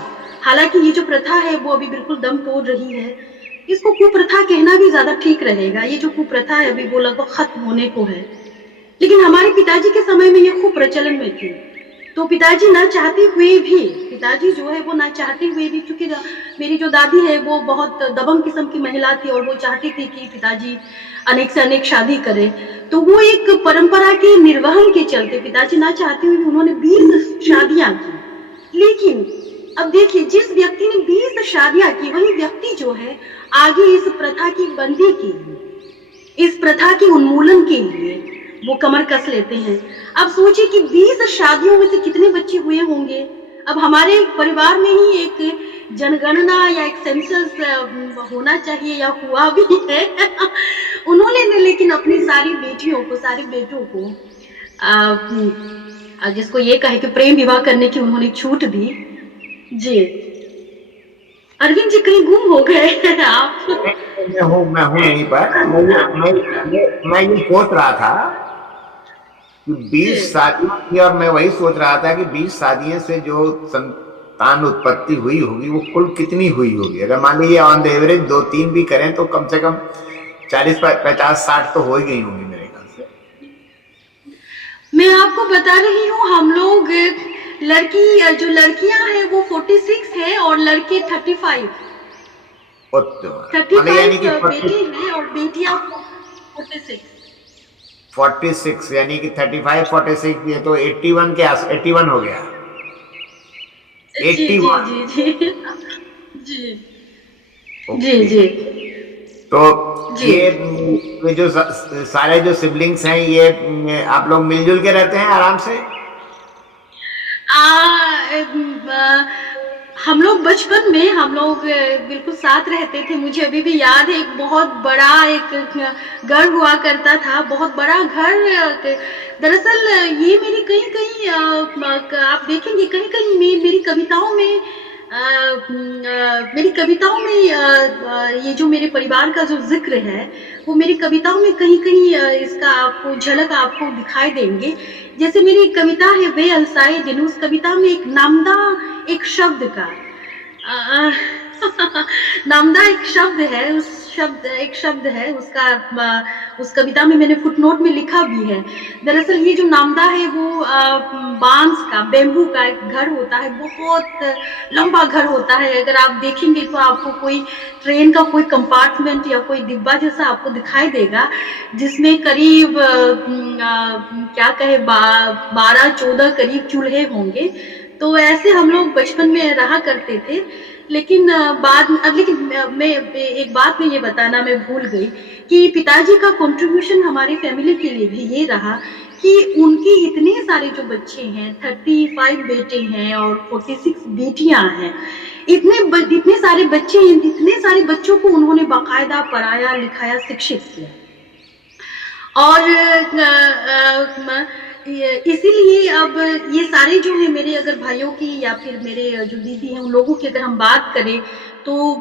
हालांकि ये जो प्रथा है वो अभी बिल्कुल दम तोड़ रही है। इसको कुप्रथा कहना भी ज्यादा ठीक रहेगा। ये जो कुप्रथा है अभी वो लगभग खत्म होने को है, लेकिन हमारे पिताजी के समय में ये खूब प्रचलन में थी। तो पिताजी ना चाहते हुए भी, पिताजी जो है वो ना चाहते हुए भी, क्योंकि मेरी जो दादी है वो बहुत दबंग किस्म की महिला थी और वो चाहती थी कि पिताजी अनेक से अनेक शादी करे। तो वो एक परंपरा के निर्वहन के चलते पिताजी ना चाहते हुए भी उन्होंने 20 शादियां की। लेकिन अब देखिए, जिस व्यक्ति ने 20 शादियां की, वही व्यक्ति जो है आगे इस प्रथा की बंदी के लिए, इस प्रथा के उन्मूलन के लिए वो कमर कस लेते हैं। अब सोचिए कि 20 शादियों में से कितने बच्चे हुए होंगे। अब हमारे परिवार में ही एक जनगणना या एक सेंसस होना चाहिए, या हुआ भी है। उन्होंने लेकिन अपनी सारी बेटियों को, सारे बेटों को जिसको ये कहे कि प्रेम विवाह करने की उन्होंने छूट दी। जी अरविंद जी, कहीं गुम हो गए आप? मैं हूँ यहीं पर। मैं ये सोच रहा था कि 20 शादियों की, और मैं वही सोच रहा था कि 20 शादियों से जो संतान उत्पत्ति हुई होगी वो कुल कितनी हुई होगी। अगर मान लीजिए ऑन द एवरेज 2-3 भी करें तो कम से कम 40-50-60 तो हो ही गई होंगी मेरे ख्याल से। मैं आपको बता रही हूँ, हम लोग जो लड़कियां हैं वो 46 है और लड़के 35 यानी कि बेटे हैं और बेटियां 46, यानी कि 35-46, ये तो 81 के 81 हो गया। 81। जी जी जी जी। तो ये जो सारे जो सिबलिंग्स हैं, ये आप लोग मिलजुल के रहते हैं आराम से? हम लोग बचपन में हम लोग बिल्कुल साथ रहते थे। मुझे अभी भी याद है, एक बहुत बड़ा एक घर हुआ करता था, बहुत बड़ा घर। दरअसल ये मेरी कहीं कहीं आप देखेंगे, कहीं कहीं मेरी कविताओं में ये जो मेरे परिवार का जो जिक्र है वो मेरी कविताओं में कहीं कहीं इसका आपको झलक आपको दिखाई देंगे। जैसे मेरी कविता है वे अलसाए दिन, उस कविता में एक नामदा एक शब्द का नामदा एक शब्द है, उसका उस कविता में मैंने फुटनोट में लिखा भी है। दरअसल ये जो नामदा है वो बांस का, बेम्बू का एक घर होता है, बहुत लंबा घर होता है। अगर आप देखेंगे तो आपको कोई ट्रेन का कोई कंपार्टमेंट या कोई डिब्बा जैसा आपको दिखाई देगा, जिसमें करीब क्या कहे 12-14 करीब चूल्हे होंगे। तो ऐसे हम लोग बचपन में रहा करते थे। लेकिन मैं एक बात में ये बताना मैं भूल गई कि पिताजी का कंट्रीब्यूशन हमारी फैमिली के लिए भी ये रहा कि उनके इतने सारे जो बच्चे हैं, 35 बेटे हैं और 46 बेटियां हैं। इतने सारे बच्चे, इतने सारे बच्चों को उन्होंने बाकायदा पढ़ाया, लिखाया, शिक्षित किया। और इसीलिए अब ये सारे जो है मेरे अगर भाइयों की या फिर मेरे जो दीदी हैं उन लोगों की अगर हम बात करें तो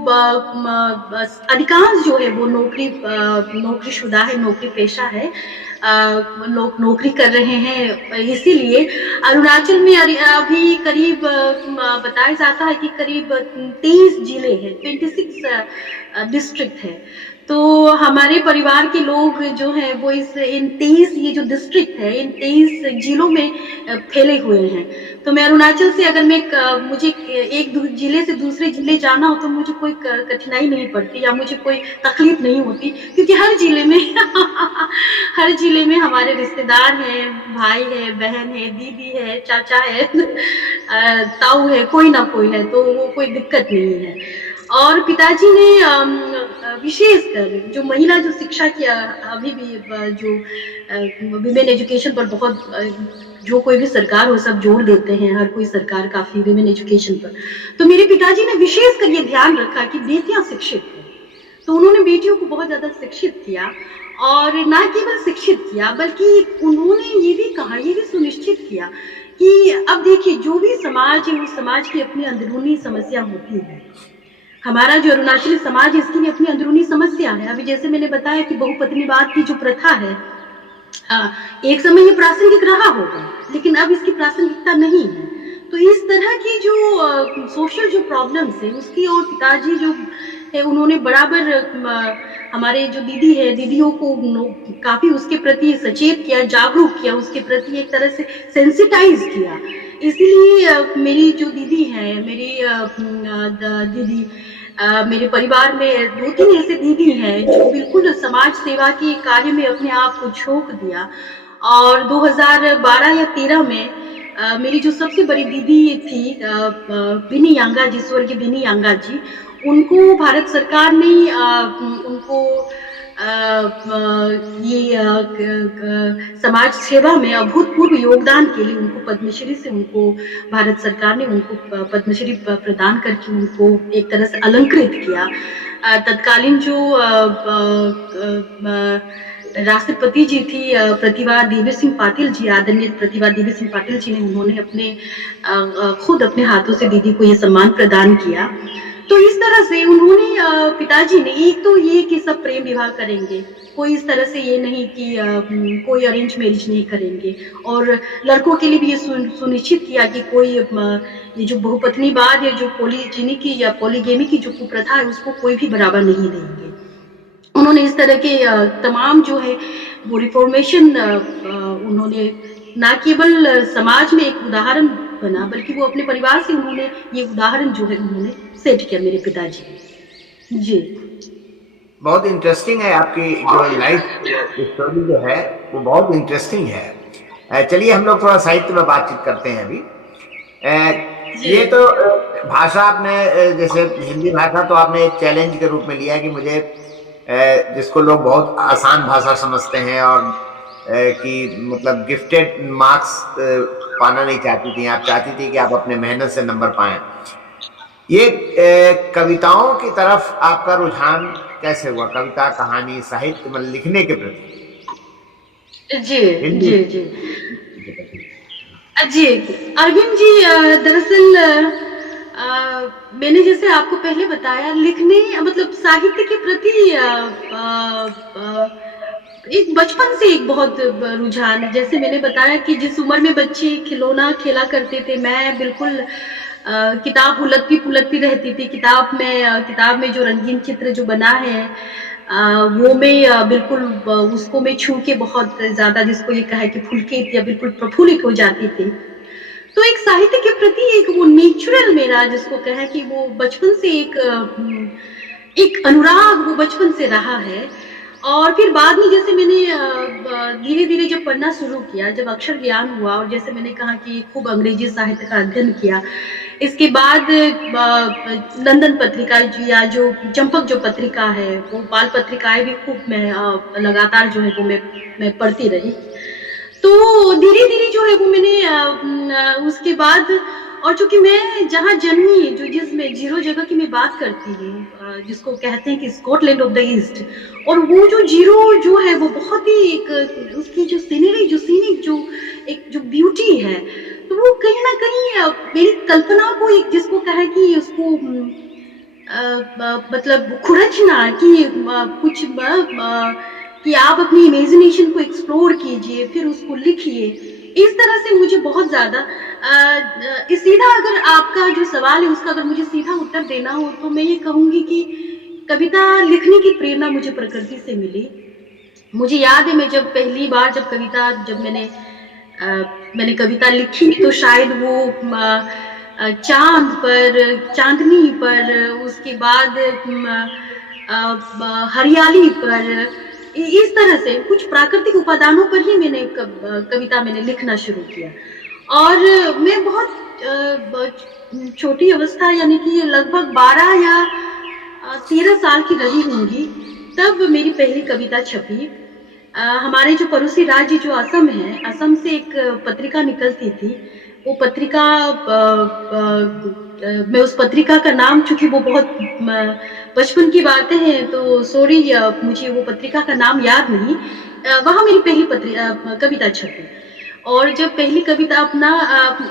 अधिकांश जो है वो नौकरीशुदा है, नौकरी पेशा है, लोग नौकरी कर रहे हैं। इसीलिए अरुणाचल में अभी करीब बताया जाता है कि करीब 23 जिले हैं, 26 डिस्ट्रिक्ट है। तो हमारे परिवार के लोग जो हैं वो इन 23 ये जो डिस्ट्रिक्ट है, इन 23 जिलों में फैले हुए हैं। तो मैं अरुणाचल से अगर मुझे एक जिले से दूसरे जिले जाना हो तो मुझे कोई कठिनाई नहीं पड़ती या मुझे कोई तकलीफ नहीं होती, क्योंकि हर जिले में हर जिले में हमारे रिश्तेदार हैं, भाई है, बहन है, दीदी है, चाचा है, ताऊ है, कोई ना कोई है, तो वो कोई दिक्कत नहीं है। और पिताजी ने विशेषकर जो महिला जो शिक्षा की अभी भी जो विमेन एजुकेशन पर बहुत जो कोई भी सरकार हो सब जोड़ देते हैं, हर कोई सरकार काफी विमेन एजुकेशन पर। तो मेरे पिताजी ने विशेष कर ये ध्यान रखा कि बेटियां शिक्षित हो, तो उन्होंने बेटियों को बहुत ज्यादा शिक्षित किया, और ना केवल शिक्षित किया बल्कि उन्होंने ये भी कहा, ये भी सुनिश्चित किया कि अब देखिए जो भी समाज है उस समाज की अपनी अंदरूनी समस्या होती है। हमारा जो अरुणाचली समाज है इसकी भी अपनी अंदरूनी समस्या है। अभी जैसे मैंने बताया कि बहुपत्नीवाद की जो प्रथा है, एक समय ये प्रासंगिक रहा होगा लेकिन अब इसकी प्रासंगिकता नहीं है। तो इस तरह की जो सोशल जो प्रॉब्लम्स है उसकी और पिताजी जो है उन्होंने बराबर हमारे जो दीदी है दीदियों को काफी उसके प्रति सचेत किया, जागरूक किया, उसके प्रति एक तरह से सेंसिटाइज किया। इसीलिए मेरी जो दीदी है, मेरी दीदी मेरे परिवार में 2-3 ऐसे दीदी हैं जो बिल्कुल समाज सेवा के कार्य में अपने आप को झोंक दिया। और 2012 या 13 में मेरी जो सबसे बड़ी दीदी थी बिनी यांगा जी, स्वर्गीय बिनी यांगा जी, उनको भारत सरकार ने उनको ये समाज सेवा में अभूतपूर्व योगदान के लिए उनको पद्मश्री से उनको भारत सरकार ने उनको पद्मश्री प्रदान करके उनको एक तरह से अलंकृत किया। तत्कालीन जो राष्ट्रपति जी थी प्रतिभा देवी सिंह पाटिल जी, आदरणीय प्रतिभा देवी सिंह पाटिल जी ने उन्होंने अपने खुद अपने हाथों से दीदी को ये सम्मान प्रदान किया। तो इस तरह से उन्होंने पिताजी ने एक तो ये कि सब प्रेम विवाह करेंगे, कोई इस तरह से ये नहीं कि कोई अरेंज मैरिज नहीं करेंगे, और लड़कों के लिए भी ये सुनिश्चित किया कि कोई ये जो बहुपत्नीवाद या जो पॉलीजिनी की या पॉलीगेमी की जो कुप्रथा है उसको कोई भी बढ़ावा नहीं देंगे। उन्होंने इस तरह के तमाम जो है वो रिफॉर्मेशन उन्होंने ना केवल समाज में एक उदाहरण बना बल्कि वो अपने परिवार से उन्होंने ये उदाहरण जो है उन्होंने सेट किया मेरे पिताजी। जी, बहुत इंटरेस्टिंग है आपकी जो लाइफ स्टोरी जो है वो बहुत इंटरेस्टिंग है। चलिए हम लोग थोड़ा साहित्य में बातचीत करते हैं अभी। ये तो भाषा आपने जैसे हिंदी भाषा तो आपने एक चैलेंज के रूप में लिया कि मुझे जिसको लोग बहुत आसान भाषा समझते हैं और कि मतलब गिफ्टेड मार्क्स पाना नहीं चाहती थी, आप चाहती थी कि आप अपने मेहनत से नंबर पाएं। ये कविताओं की तरफ आपका रुझान कैसे हुआ, कविता कहानी साहित्य में लिखने के प्रति? जी जी जी जी अरविंद जी, दरअसल मैंने जैसे आपको पहले बताया लिखने मतलब साहित्य के प्रति एक बचपन से एक बहुत रुझान है। जैसे मैंने बताया कि जिस उम्र में बच्चे खिलौना खेला करते थे, मैं बिल्कुल किताब उलटती रहती थी। किताब में जो रंगीन चित्र जो बना है वो मैं बिल्कुल उसको मैं छू के बहुत ज्यादा, जिसको ये कहा कि पुलकित या बिल्कुल प्रफुल्लित हो जाती थी। तो एक साहित्य के प्रति एक वो नेचुरल मेरा जिसको कहा कि वो बचपन से एक अनुराग वो बचपन से रहा है। और फिर बाद में जैसे मैंने धीरे धीरे जब पढ़ना शुरू किया, जब अक्षर ज्ञान हुआ, और जैसे मैंने कहा कि खूब अंग्रेजी साहित्य का अध्ययन किया, इसके बाद लंदन पत्रिका या जो चंपक जो पत्रिका है, वो बाल पत्रिकाएं भी खूब मैं लगातार जो है वो मैं पढ़ती रही। तो धीरे धीरे जो है वो मैंने उसके बाद, और चूंकि मैं जहाँ जन्मी, जो जिसमें जीरो जगह की मैं बात करती हूँ, जिसको कहते हैं कि स्कॉटलैंड ऑफ द ईस्ट, और वो जो जीरो जो है वो बहुत ही एक उसकी जो सीनरी जो ब्यूटी है, तो वो कहीं ना कहीं मेरी कल्पना को एक जिसको कहे कि उसको मतलब खुरचना कि कुछ कि आप अपनी इमेजिनेशन को एक्सप्लोर कीजिए, फिर उसको लिखिए। इस तरह से मुझे बहुत ज्यादा सीधा अगर आपका जो सवाल है उसका अगर मुझे सीधा उत्तर देना हो तो मैं ये कहूंगी कि कविता लिखने की प्रेरणा मुझे प्रकृति से मिली। मुझे याद है मैं जब पहली बार जब मैंने कविता लिखी तो शायद वो चांदनी पर, उसके बाद हरियाली पर, इस तरह से कुछ प्राकृतिक उपादानों पर ही मैंने कविता लिखना शुरू किया। और मैं बहुत छोटी अवस्था यानी कि लगभग 12 या 13 साल की रही होंगी तब मेरी पहली कविता छपी। हमारे जो पड़ोसी राज्य जो असम है, असम से एक पत्रिका निकलती थी। वो पत्रिका मैं उस पत्रिका का नाम, चूँकि वो बहुत बचपन की बातें हैं तो सॉरी, मुझे वो पत्रिका का नाम याद नहीं। वहाँ मेरी पहली कविता छपी। और जब पहली कविता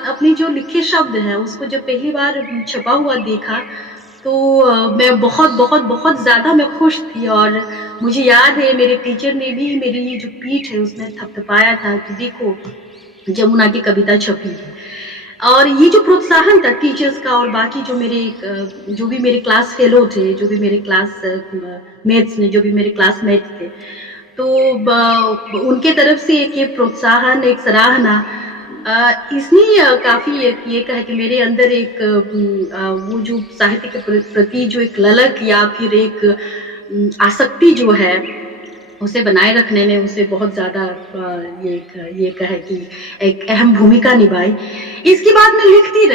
अपनी जो लिखे शब्द हैं उसको जब पहली बार छपा हुआ देखा, तो मैं बहुत ज़्यादा मैं खुश थी। और मुझे याद है मेरे टीचर ने भी मेरी ये जो पीठ है उसमें थपथपाया था कि देखो जमुना की कविता छपी है। और ये जो प्रोत्साहन था टीचर्स का और बाकी जो भी मेरे क्लास फेलो थे, जो भी मेरे क्लास मेट्स ने, जो भी मेरे क्लासमेट थे, तो उनके तरफ से एक ये प्रोत्साहन, एक सराहना, इसने काफ़ी ये कहे कि मेरे अंदर एक वो जो साहित्य के प्रति जो एक ललक या फिर एक आसक्ति जो है उसे बनाए रखने में उसे बहुत ज़्यादा ये कहे कि एक अहम भूमिका निभाई। इसके बाद मैं लिखती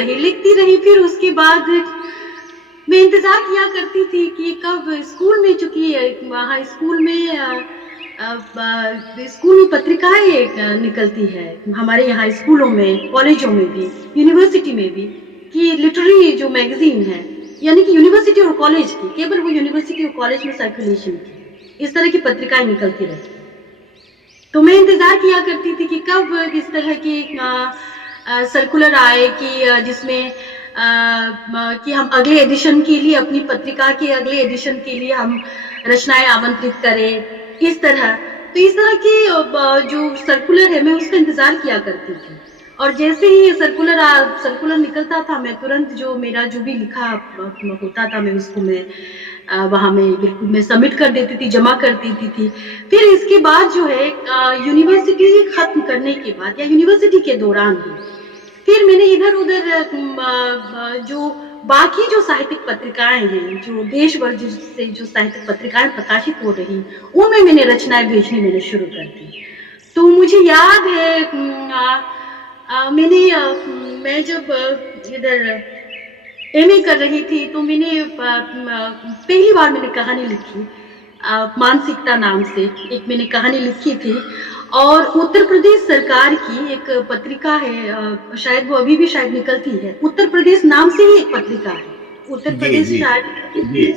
रही। फिर उसके बाद मैं इंतज़ार किया करती थी कि कब स्कूल में, चूँकि वहाँ स्कूल में पत्रिकाएँ निकलती है हमारे यहाँ स्कूलों में, कॉलेजों में भी, यूनिवर्सिटी में भी, कि लिटरेरी जो मैगज़ीन है, यानी कि यूनिवर्सिटी और कॉलेज की, केवल वो यूनिवर्सिटी और कॉलेज में सर्कुलेशन की, इस तरह की पत्रिकाएँ निकलती रहती। तो मैं इंतज़ार किया करती थी कि कब इस तरह की सर्कुलर आए कि जिसमें कि हम अगले एडिशन के लिए, अपनी पत्रिका के अगले एडिशन के लिए हम रचनाएँ आमंत्रित करें, इस तरह। तो इस तरह की जो सर्कुलर है मैं उसका इंतज़ार किया करती थी। और जैसे ही सर्कुलर निकलता था, मैं तुरंत जो मेरा जो भी लिखा होता था मैं उसको वहाँ में बिल्कुल मैं सबमिट कर देती थी, जमा कर देती थी। फिर इसके बाद जो है यूनिवर्सिटी खत्म करने के बाद या यूनिवर्सिटी के दौरान भी फिर मैंने इधर-उधर जो बाकी जो साहित्यिक पत्रिकाएँ हैं, जो देश भर से जो साहित्यिक पत्रिकाएँ प्रकाशित हो रही, उनमें मैंने रचनाएँ भेजनी मैंने शुरू कर दी। तो मुझे याद है मैं जब इधर एमए कर रही थी तो पहली बार मैंने कहानी लिखी, मानसिकता नाम से एक मैंने कहानी लिखी थी। और उत्तर प्रदेश सरकार की एक पत्रिका है, शायद वो अभी भी शायद निकलती है, उत्तर प्रदेश नाम से ही एक पत्रिका है। उत्तर जी प्रदेश जी शायद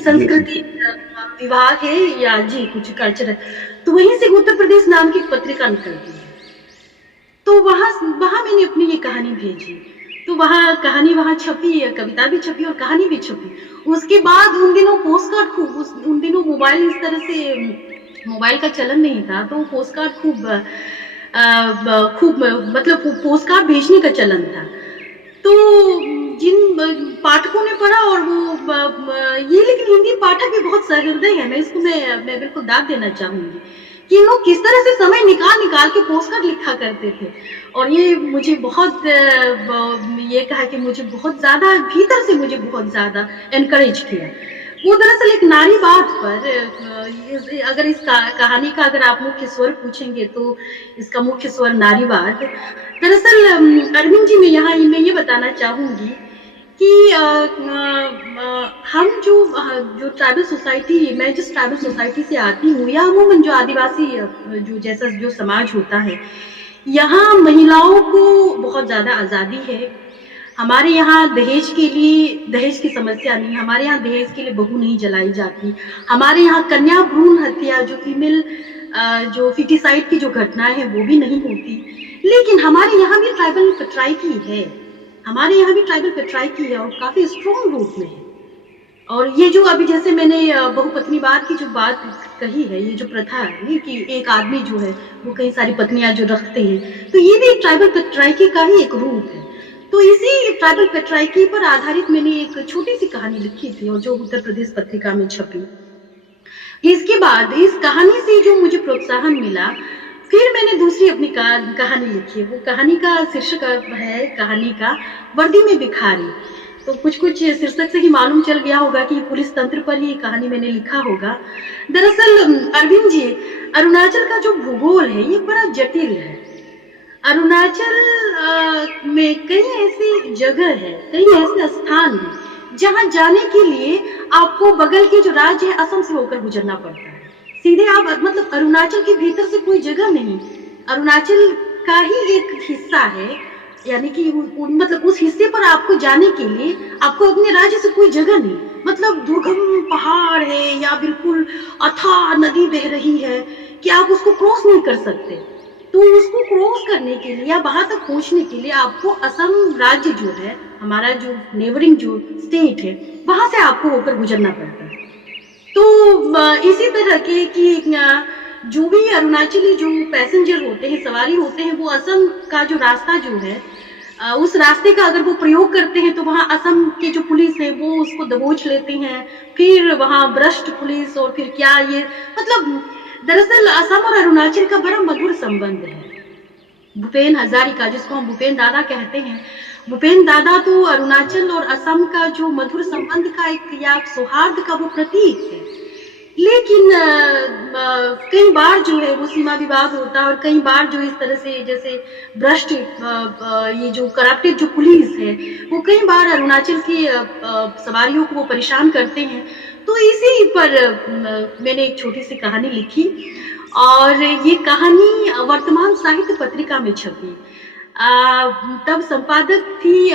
संस्कृति विभाग है या जी कुछ कल्चर, तो वहीं से उत्तर प्रदेश नाम की एक पत्रिका निकलती है। तो वहाँ मैंने अपनी ये कहानी भेजी। तो कहानी वहाँ छपी, कविता भी छपी और कहानी भी छपी। उसके बाद उन दिनों पोस्टकार्ड उन दिनों मोबाइल इस तरह से मोबाइल का चलन नहीं था, तो पोस्टकार्ड खूब मतलब पोस्टकार्ड भेजने का चलन था। तो जिन पाठकों ने पढ़ा और ये, लेकिन हिंदी पाठक भी बहुत सहृदय है, मैं बिल्कुल दाद देना चाहूँगी कि लोग किस तरह से समय निकाल के पोस्टकार्ड लिखा करते थे। और ये मुझे बहुत ये कहा कि मुझे बहुत ज़्यादा भीतर से मुझे बहुत ज़्यादा एनकरेज किया। वो दरअसल एक नारीवाद पर, अगर इस कहानी का अगर आप मुख्य स्वर पूछेंगे तो इसका मुख्य स्वर नारीवाद। दरअसल अरविंद जी, मैं ये बताना चाहूँगी कि हम जो ट्राइबल सोसाइटी, मैं जिस ट्राइबल सोसाइटी से आती हूँ या अमूमन जो आदिवासी जो समाज होता है, यहाँ महिलाओं को बहुत ज़्यादा आज़ादी है। हमारे यहाँ दहेज की समस्या नहीं, हमारे यहाँ दहेज के लिए बहू नहीं जलाई जाती। हमारे यहाँ कन्या भ्रूण हत्या, जो फीमेल जो फिटिसाइड की जो घटनाएँ हैं वो भी नहीं होती। लेकिन हमारे यहाँ भी ट्राइबल पेट्रार्की है, और काफ़ी स्ट्रॉन्ग रूप में है। और ये जो अभी जैसे मैंने बहुपत्नीवाद की जो बात कही है, ये जो प्रथा है कि एक आदमी जो है वो कई सारी पत्नियां जो रखते हैं, तो ये भी एक ट्राइबल पेट्रार्की का ही एक रूप है। तो इसी ट्राइबल पेट्रार्की पर आधारित मैंने एक छोटी सी कहानी लिखी थी और जो उत्तर प्रदेश पत्रिका में छपी। इसके बाद इस कहानी से जो मुझे प्रोत्साहन मिला, फिर मैंने दूसरी अपनी कहानी लिखी है। वो कहानी का शीर्षक है कहानी का वर्दी में भिखारी। तो कुछ शीर्षक से ही मालूम चल गया होगा कि पुलिस तंत्र पर ही कहानी मैंने लिखा होगा। दरअसल अरविंद जी, अरुणाचल का जो भूगोल है ये बड़ा जटिल है। अरुणाचल में कई ऐसी जगह है, कई ऐसे स्थान हैं जहां जाने के लिए आपको बगल के जो राज्य है असम से होकर गुजरना पड़ता है। सीधे आप मतलब अरुणाचल के भीतर से कोई जगह नहीं, अरुणाचल का ही एक हिस्सा है, यानी कि मतलब उस हिस्से पर आपको जाने के लिए आपको अपने राज्य से कोई जगह नहीं, मतलब दुर्गम पहाड़ है या बिल्कुल अथाह नदी बह रही है कि आप उसको क्रॉस नहीं कर सकते। तो उसको क्रॉस करने के लिए या वहां तक पहुंचने के लिए आपको असम राज्य जो है, हमारा जो नेबरिंग जो स्टेट है, वहां से आपको होकर गुजरना पड़ता है। तो इसी तरह के कि जो भी अरुणाचली जो पैसेंजर होते हैं, सवारी होते हैं, वो असम का जो रास्ता जो है, उस रास्ते का अगर वो प्रयोग करते हैं तो वहाँ असम के जो पुलिस है वो उसको दबोच लेते हैं, फिर वहाँ भ्रष्ट पुलिस और फिर क्या ये मतलब दरअसल असम और अरुणाचल का बड़ा मधुर संबंध है। भूपेन हजारिका, जिसको हम भूपेन दादा कहते हैं, भूपेन दादा तो अरुणाचल और असम का जो मधुर संबंध का एक या सौहार्द का वो प्रतीक है। लेकिन कई बार जो है वो सीमा विवाद होता है और कई बार जो इस तरह से जैसे भ्रष्ट ये जो करप्टेड जो पुलिस है वो कई बार अरुणाचल की सवारियों को वो परेशान करते हैं। तो इसी पर मैंने एक छोटी सी कहानी लिखी और ये कहानी वर्तमान साहित्य पत्रिका में छपी। तब संपादक थी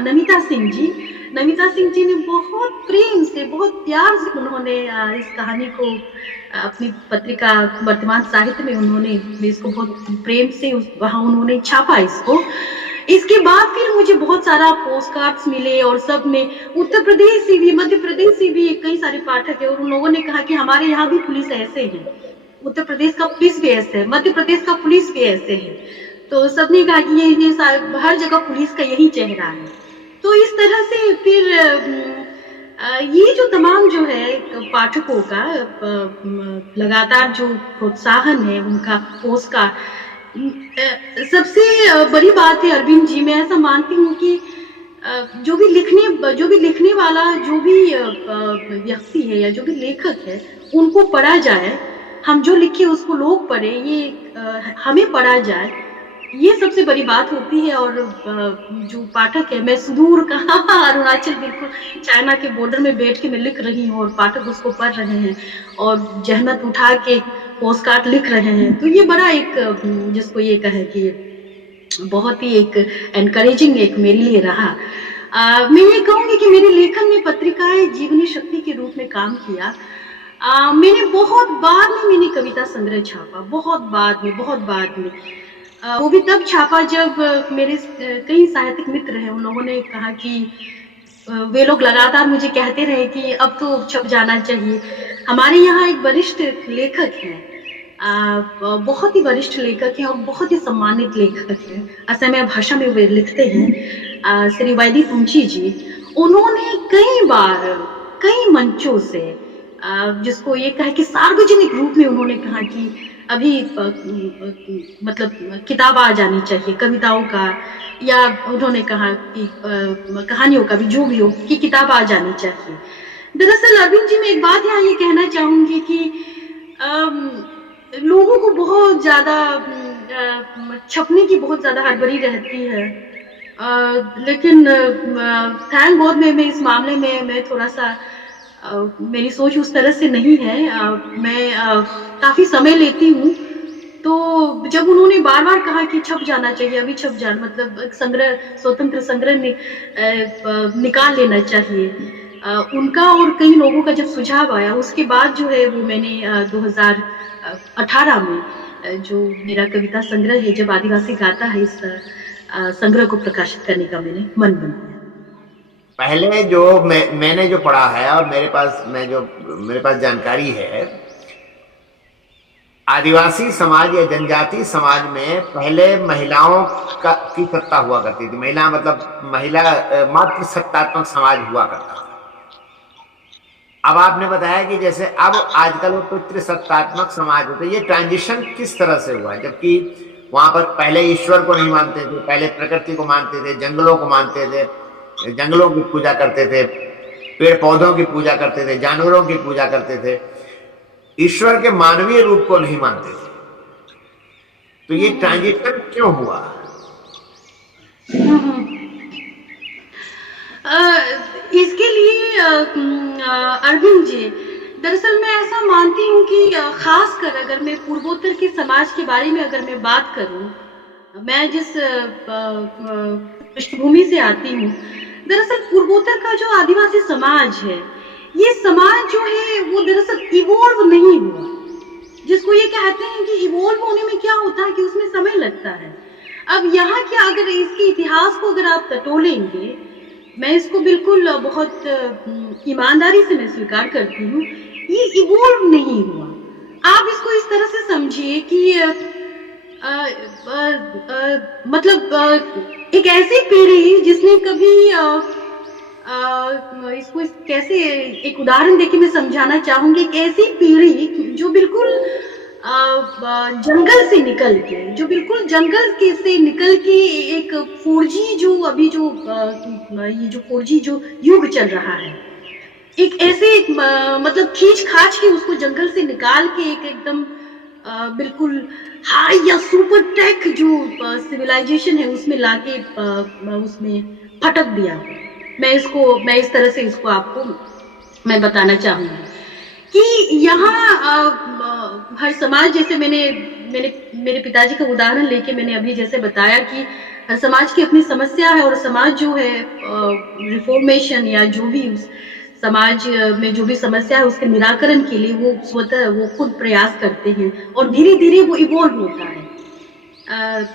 नमिता सिंह जी। नमिता सिंह जी ने बहुत प्रेम से, बहुत प्यार से उन्होंने इस कहानी को अपनी पत्रिका वर्तमान साहित्य में उन्होंने इसको बहुत प्रेम से वहाँ उन्होंने छापा इसको। इसके बाद फिर मुझे बहुत सारा पोस्ट कार्ड्स मिले और सब में उत्तर प्रदेश से भी, मध्य प्रदेश से भी कई सारे पाठक है और उन लोगों ने कहा कि हमारे यहाँ भी पुलिस ऐसे है, उत्तर प्रदेश का पुलिस भी ऐसे है, मध्य प्रदेश का पुलिस भी ऐसे है। तो सबने कहा कि ये हर जगह पुलिस का यही चेहरा है। तो इस तरह से फिर ये जो तमाम जो है पाठकों का लगातार जो प्रोत्साहन है उनका पोस्ट का, सबसे बड़ी बात है अरविंद जी, मैं ऐसा मानती हूँ कि जो भी लिखने वाला जो भी व्यक्ति है या जो भी लेखक है उनको पढ़ा जाए, हम जो लिखे उसको लोग पढ़े, ये हमें पढ़ा जाए, ये सबसे बड़ी बात होती है। और जो पाठक है, मैं सुदूर कहाँ अरुणाचल बिल्कुल चाइना के बॉर्डर में बैठ के मैं लिख रही हूँ और पाठक उसको पढ़ रहे हैं और जहमत उठा के पोस्ट कार्ड लिख रहे हैं, तो ये बड़ा एक जिसको ये कहे कि बहुत ही एक एनकरेजिंग एक मेरे लिए रहा। मैं ये कहूँगी कि मेरे लेखन में पत्रिकाएं जीवनी शक्ति के रूप में काम किया। मैंने बहुत बाद में मैंने कविता संग्रह छापा, बहुत बाद में वो भी तब छापा जब मेरे कई साहित्यिक मित्र हैं, उन लोगों ने कहा कि वे लोग लगातार मुझे कहते रहे कि अब तो छप जाना चाहिए। हमारे यहाँ एक वरिष्ठ लेखक हैं, बहुत ही वरिष्ठ लेखक हैं और बहुत ही सम्मानित लेखक हैं, असमिया भाषा में वे लिखते हैं, श्री वैदी तुंची जी। उन्होंने कई मंचों से जिसको ये कहे कि सार्वजनिक रूप में उन्होंने कहा कि अभी मतलब किताब आ जानी चाहिए कविताओं का, या उन्होंने कहा कि कहानियों का भी जो भी हो कि किताब आ जानी चाहिए। दरअसल अरविंद जी, मैं एक बात यहाँ ये कहना चाहूंगी कि लोगों को बहुत ज्यादा छपने की बहुत ज्यादा हड़बड़ी रहती है, लेकिन थैंक गॉड मैं इस मामले में मैं थोड़ा सा मेरी सोच उस तरह से नहीं है। मैं काफी समय लेती हूँ। तो जब उन्होंने बार बार कहा कि छप जाना चाहिए, अभी छप जाना, मतलब एक संग्रह, स्वतंत्र संग्रह निकाल लेना चाहिए, उनका और कई लोगों का जब सुझाव आया, उसके बाद जो है वो मैंने 2018 में जो मेरा कविता संग्रह है जब आदिवासी गाता है, इस संग्रह को प्रकाशित करने का मैंने मन बनाया। पहले जो मैंने जो पढ़ा है और मेरे पास जानकारी है, आदिवासी समाज या जनजाति समाज में पहले महिलाओं की सत्ता हुआ करती थी। महिला मातृ सत्तात्मक समाज हुआ करता था। अब आपने बताया कि जैसे अब आजकल वो पितृसत्तात्मक समाज होते, ये ट्रांजिशन किस तरह से हुआ? जबकि वहां पर पहले ईश्वर को नहीं मानते थे, पहले प्रकृति को मानते थे, जंगलों को मानते थे, जंगलों की पूजा करते थे, पेड़ पौधों की पूजा करते थे, जानवरों की पूजा करते थे, ईश्वर के मानवीय रूप को नहीं मानते थे। तो ये ट्रांजिशन क्यों हुआ? इसके लिए अरविंद जी, दरअसल मैं ऐसा मानती हूँ कि खास कर अगर मैं पूर्वोत्तर के समाज के बारे में अगर मैं बात करूँ, मैं जिस पृष्ठभूमि से आती हूँ, दरअसल पूर्वोत्तर का जो आदिवासी समाज है, ये समाज जो है वो दरअसल इवॉल्व नहीं हुआ। जिसको ये कहते हैं कि इवॉल्व होने में क्या होता है कि उसमें समय लगता है। अब यहाँ क्या अगर इसके इतिहास को अगर आप टटोलेंगे, मैं इसको बिल्कुल बहुत ईमानदारी से मैं स्वीकार करती हूँ, ये इवॉल्व नहीं हुआ। आप इसको इस तरह से समझिए कि मतलब एक ऐसी पीढ़ी जिसने कभी इसको कैसे एक उदाहरण देके मैं समझाना चाहूंगी। एक ऐसी पीढ़ी जो बिल्कुल जंगल से निकल के, जो बिल्कुल जंगल के से निकल के एक 4G जो अभी जो ये जो 4G जो युग चल रहा है, एक ऐसे मतलब खींच-खाच के उसको जंगल से निकाल के एक एकदम बिल्कुल हाई या सुपर टेक जो सिविलाइजेशन है उसमें लाके उसमें फटक दिया। मैं इस तरह से इसको आपको मैं बताना चाहूँगी कि यहाँ हर समाज जैसे मैंने मैंने मेरे पिताजी का उदाहरण लेके मैंने अभी जैसे बताया कि हर समाज की अपनी समस्या है और समाज जो है रिफॉर्मेशन या जो भी उस समाज में जो भी समस्या है उसके निराकरण के लिए वो स्वतः वो खुद प्रयास करते हैं और धीरे-धीरे वो इवॉल्व होता है।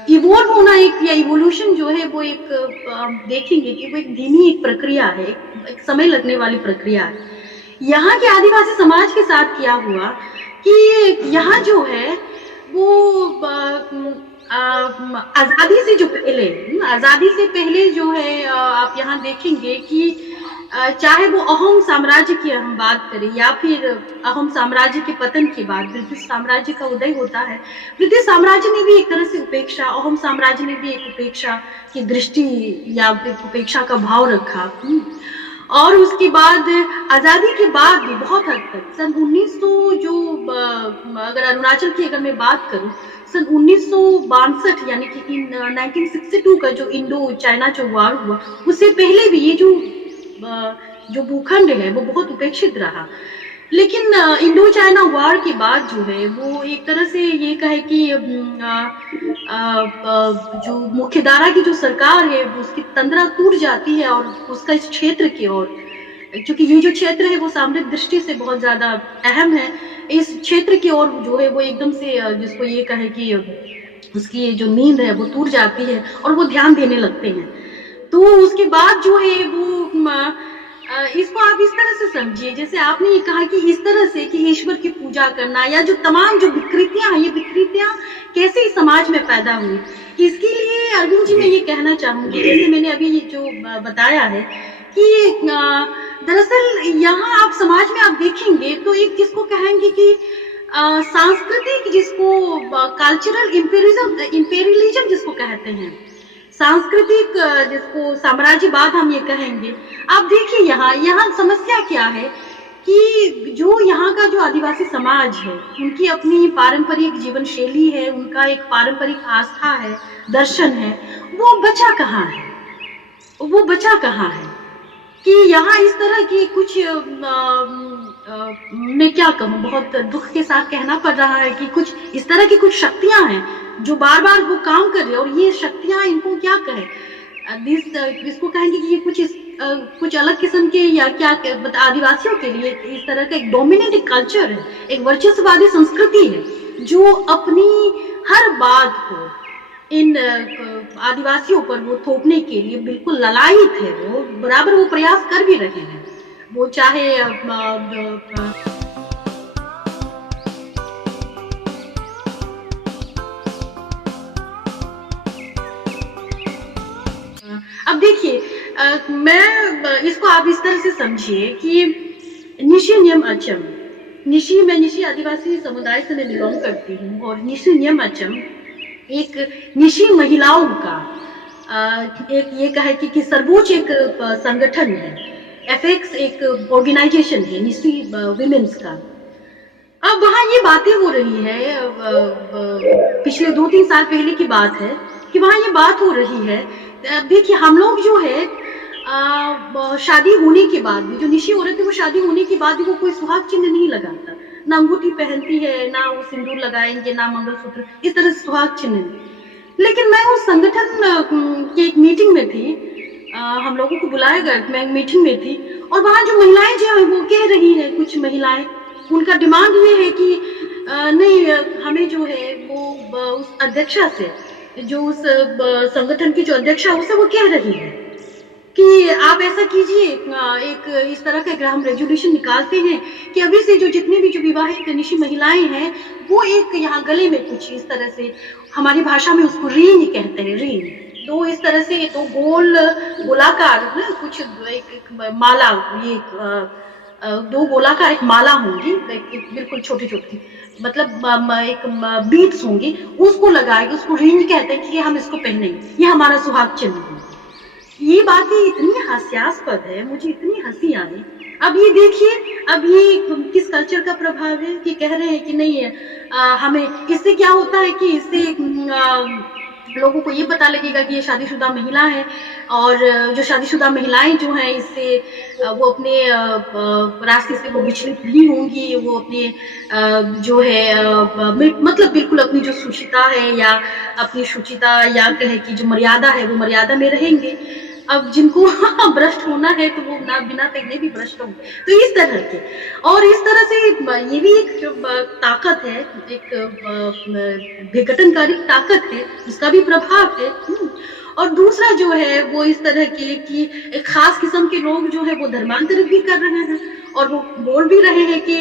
इवॉल्व होना एक या इवोल्यूशन जो है वो एक देखेंगे कि वो एक धीमी एक प्रक्रिया है, एक समय लगने वाली प्रक्रिया है। यहाँ के आदिवासी समाज के साथ क्या हुआ कि यहाँ जो है वो आजादी से जो पहले आजादी से पहले जो है आप यहाँ देखेंगे कि चाहे वो अहोम साम्राज्य की हम बात करें या फिर अहोम साम्राज्य के पतन के बाद ब्रिटिश साम्राज्य का उदय होता है। ब्रिटिश साम्राज्य ने भी एक तरह से उपेक्षा, अहोम साम्राज्य ने भी एक उपेक्षा की दृष्टि या एक उपेक्षा का भाव रखा। और उसके बाद आजादी के बाद भी बहुत हद तक सन 1900 जो अगर अरुणाचल की अगर मैं बात करूं, सन 1962 यानी कि 1962 का जो इंडो चाइना जो वार हुआ, उससे पहले भी ये जो भूखंड है वो बहुत उपेक्षित रहा। लेकिन इंडो चाइना वार के बाद जो है वो एक तरह से ये कहे कि जो मुख्यधारा की जो सरकार है उसकी तंद्रा टूट जाती है और उसका इस क्षेत्र की ओर, क्योंकि ये जो क्षेत्र है वो सामरिक दृष्टि से बहुत ज्यादा अहम है, इस क्षेत्र की ओर जो है वो एकदम से जिसको ये कहे कि उसकी जो नींद है वो टूट जाती है और वो ध्यान देने लगते हैं। तो उसके बाद जो है वो इसको आप इस तरह से समझिए, जैसे आपने ये कहा कि इस तरह से कि ईश्वर की पूजा करना या जो तमाम जो विकृतियां हैं, ये विकृतियां कैसे समाज में पैदा हुई। इसके लिए अरविंद जी मैं ये कहना चाहूंगी, जैसे मैंने अभी जो बताया है कि दरअसल यहाँ आप समाज में आप देखेंगे तो एक जिसको कहेंगे कि सांस्कृतिक, जिसको कल्चरल इंपेरियलिज्म जिसको कहते हैं, सांस्कृतिक जिसको साम्राज्यवाद हम ये कहेंगे। आप देखिए यहाँ समस्या क्या है कि जो यहाँ का जो आदिवासी समाज है उनकी अपनी पारंपरिक जीवन शैली है, उनका एक पारंपरिक आस्था है, दर्शन है, वो बचा कहाँ है? वो बचा कहाँ है कि यहाँ इस तरह की कुछ मैं क्या कहूँ, बहुत दुख के साथ कहना पड़ रहा है कि कुछ इस तरह की कुछ शक्तियां हैं जो बार बार वो काम कर रहे हैं और ये शक्तियां इनको क्या कहे, इसको कहेंगे कि ये कुछ अलग किस्म के या क्या आदिवासियों के लिए इस तरह का एक डोमिनेटिंग कल्चर है, एक वर्चस्ववादी संस्कृति है जो अपनी हर बात को इन आदिवासियों पर वो थोपने के लिए बिल्कुल ललायित है। वो बराबर वो प्रयास कर भी रहे हैं, वो चाहे अब देखिए मैं इसको आप इस तरह से समझिए कि निशी नियम अचम, मैं निशी आदिवासी समुदाय से मैं बिलोंग करती हूँ और निशी नियम अचम एक निशी महिलाओं का एक ये कहे कि सर्वोच्च एक संगठन है, एफएक्स एक ऑर्गेनाइजेशन है निशी विमेन्स का। अब वहाँ ये बातें हो रही है, पिछले 2-3 साल पहले की बात है कि वहाँ ये बात हो रही है। देखिए हम लोग जो है शादी होने के बाद भी जो निशी औरत है वो शादी होने के बाद भी वो कोई सुहाग चिन्ह नहीं लगाता, ना अंगूठी पहनती है, ना वो सिंदूर लगाएंगे, ना मंगलसूत्र, इस तरह से सुहाग चिन्ह नहीं। लेकिन मैं उस संगठन की एक मीटिंग में थी, हम लोगों को बुलाया गया, मैं एक मीटिंग में थी, और वहाँ जो महिलाएं जो है वो कह रही है, कुछ महिलाएं, उनका डिमांड ये है कि नहीं, हमें जो है वो उस अध्यक्षा से, जो उस संगठन की जो अध्यक्षा है उससे वो कह रही है कि आप ऐसा कीजिए, एक इस तरह का हम रेजोल्यूशन निकालते हैं कि अभी से जो जितनी भी जो विवाहित निशी महिलाएं हैं वो एक यहाँ गले में कुछ इस तरह से, हमारी भाषा में उसको रींग कहते हैं, रींग, तो इस तरह से तो गोलाकार कुछ एक माला, ये दो गोलाकार एक माला होंगी, एक बिल्कुल छोटी छोटी, मतलब एक बीट्स होंगी, उसको लगाएंगे, उसको रिंग कहते हैं कि हम इसको पहनेंगे, ये हमारा सुहाग चिन्ह है। ये बातें इतनी हास्यास्पद है, मुझे इतनी हंसी आई। अब ये देखिए, अब ये किस कल्चर का प्रभाव है कि कह रहे हैं कि नहीं है, हमें इससे क्या होता है कि इससे लोगों को ये पता लगेगा कि ये शादीशुदा महिला है, और जो शादीशुदा महिलाएं जो हैं इससे वो अपने रास्ते से वो विचलित नहीं होंगी, वो अपने जो है मतलब बिल्कुल अपनी जो शुचिता है या अपनी शुचिता या कहे कि जो मर्यादा है वो मर्यादा में रहेंगे। अब जिनको भ्रष्ट होना है तो वो ना बिना पहने भी भ्रष्ट होंगे, तो इस तरह के, और इस तरह से ये भी एक ताकत है, एक विघटनकारी ताकत है, उसका भी प्रभाव है। और दूसरा जो है वो इस तरह के कि एक खास किस्म के लोग जो है वो धर्मांतरित भी कर रहे हैं, और वो बोल भी रहे हैं कि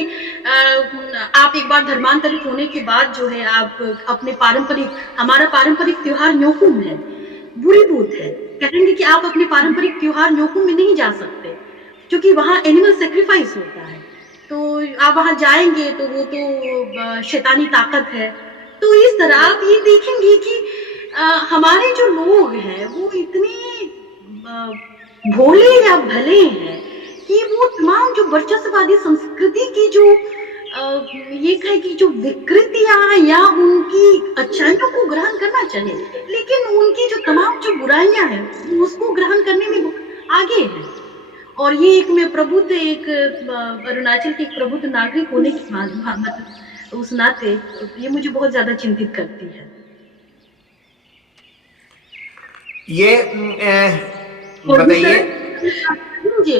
आप एक बार धर्मांतरित होने के बाद जो है आप अपने पारंपरिक, हमारा पारंपरिक त्योहार न्योकुम है, बुरी बूत है, कहेंगे कि आप अपने पारंपरिक त्योहार न्योकुम में नहीं जा सकते क्योंकि वहां एनिमल सेक्रीफाइस होता है, तो आप वहां जाएंगे तो वो तो शैतानी ताकत है। तो इस तरह आप ये देखेंगे कि हमारे जो लोग हैं वो इतने भोले या भले हैं कि वो तमाम जो वर्चस्ववादी संस्कृति की जो ये कहे कि जो विकृतियां या उनकी अच्छाइयों को ग्रहण करना चाहिए, लेकिन उनकी जो तमाम जो बुराइयां हैं उसको ग्रहण करने में आगे है। और ये एक मैं प्रबुद्ध, एक अरुणाचल के एक प्रबुद्ध नागरिक होने की मतलब उस नाते ये मुझे बहुत ज्यादा चिंतित करती है। ये बताइए जी,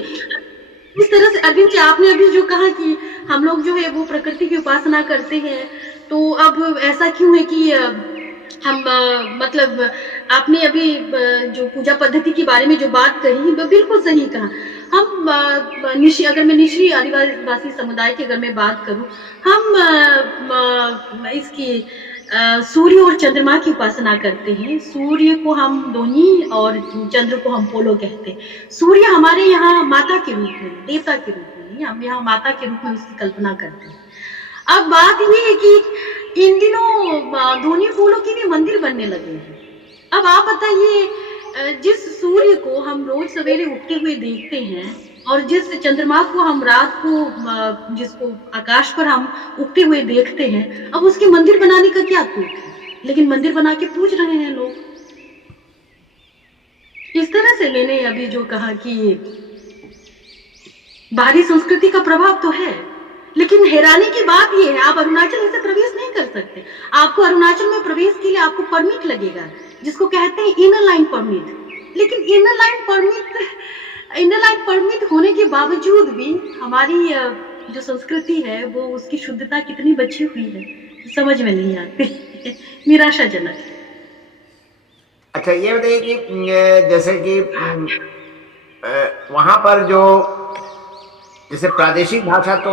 इस तरह से अरविंद जी आपने अभी जो कहा कि हम लोग जो है वो प्रकृति की उपासना करते हैं, तो अब ऐसा क्यों है कि हम मतलब आपने अभी जो पूजा पद्धति के बारे में जो बात कही बिल्कुल सही कहा। हम अगर मैं निश्चित आदिवासी समुदाय की अगर मैं बात करूं, हम इसकी सूर्य और चंद्रमा की उपासना करते हैं। सूर्य को हम दोनी और चंद्र को हम पोलो कहते हैं। सूर्य हमारे यहाँ माता के रूप में, देवता के रूप में, हम यहाँ माता के रूप में उसकी कल्पना करते हैं। अब बात ये है कि इन दिनों धोनी पोलो के भी मंदिर बनने लगे हैं। अब आप बताइए, जिस सूर्य को हम रोज सवेरे उठते हुए देखते हैं और जिस चंद्रमा को हम रात को, जिसको आकाश पर हम उगते हुए देखते हैं, अब उसके मंदिर बनाने का क्या तुक है? लेकिन मंदिर बना के पूज रहे हैं लोग। इस तरह से मैंने अभी जो कहा कि बाहरी संस्कृति का प्रभाव तो है, लेकिन हैरानी की बात यह है आप अरुणाचल ऐसे प्रवेश नहीं कर सकते। आपको अरुणाचल में प्रवेश के लिए आपको परमिट लगेगा, जिसको कहते हैं इनर लाइन परमिट। लेकिन इनर लाइन परमिट होने के बावजूद भी हमारी जो संस्कृति है वो उसकी शुद्धता कितनी बची हुई है समझ में नहीं आती। निराशाजनक। अच्छा, ये बताइए कि जैसे कि वहां पर जो जैसे प्रादेशिक भाषा तो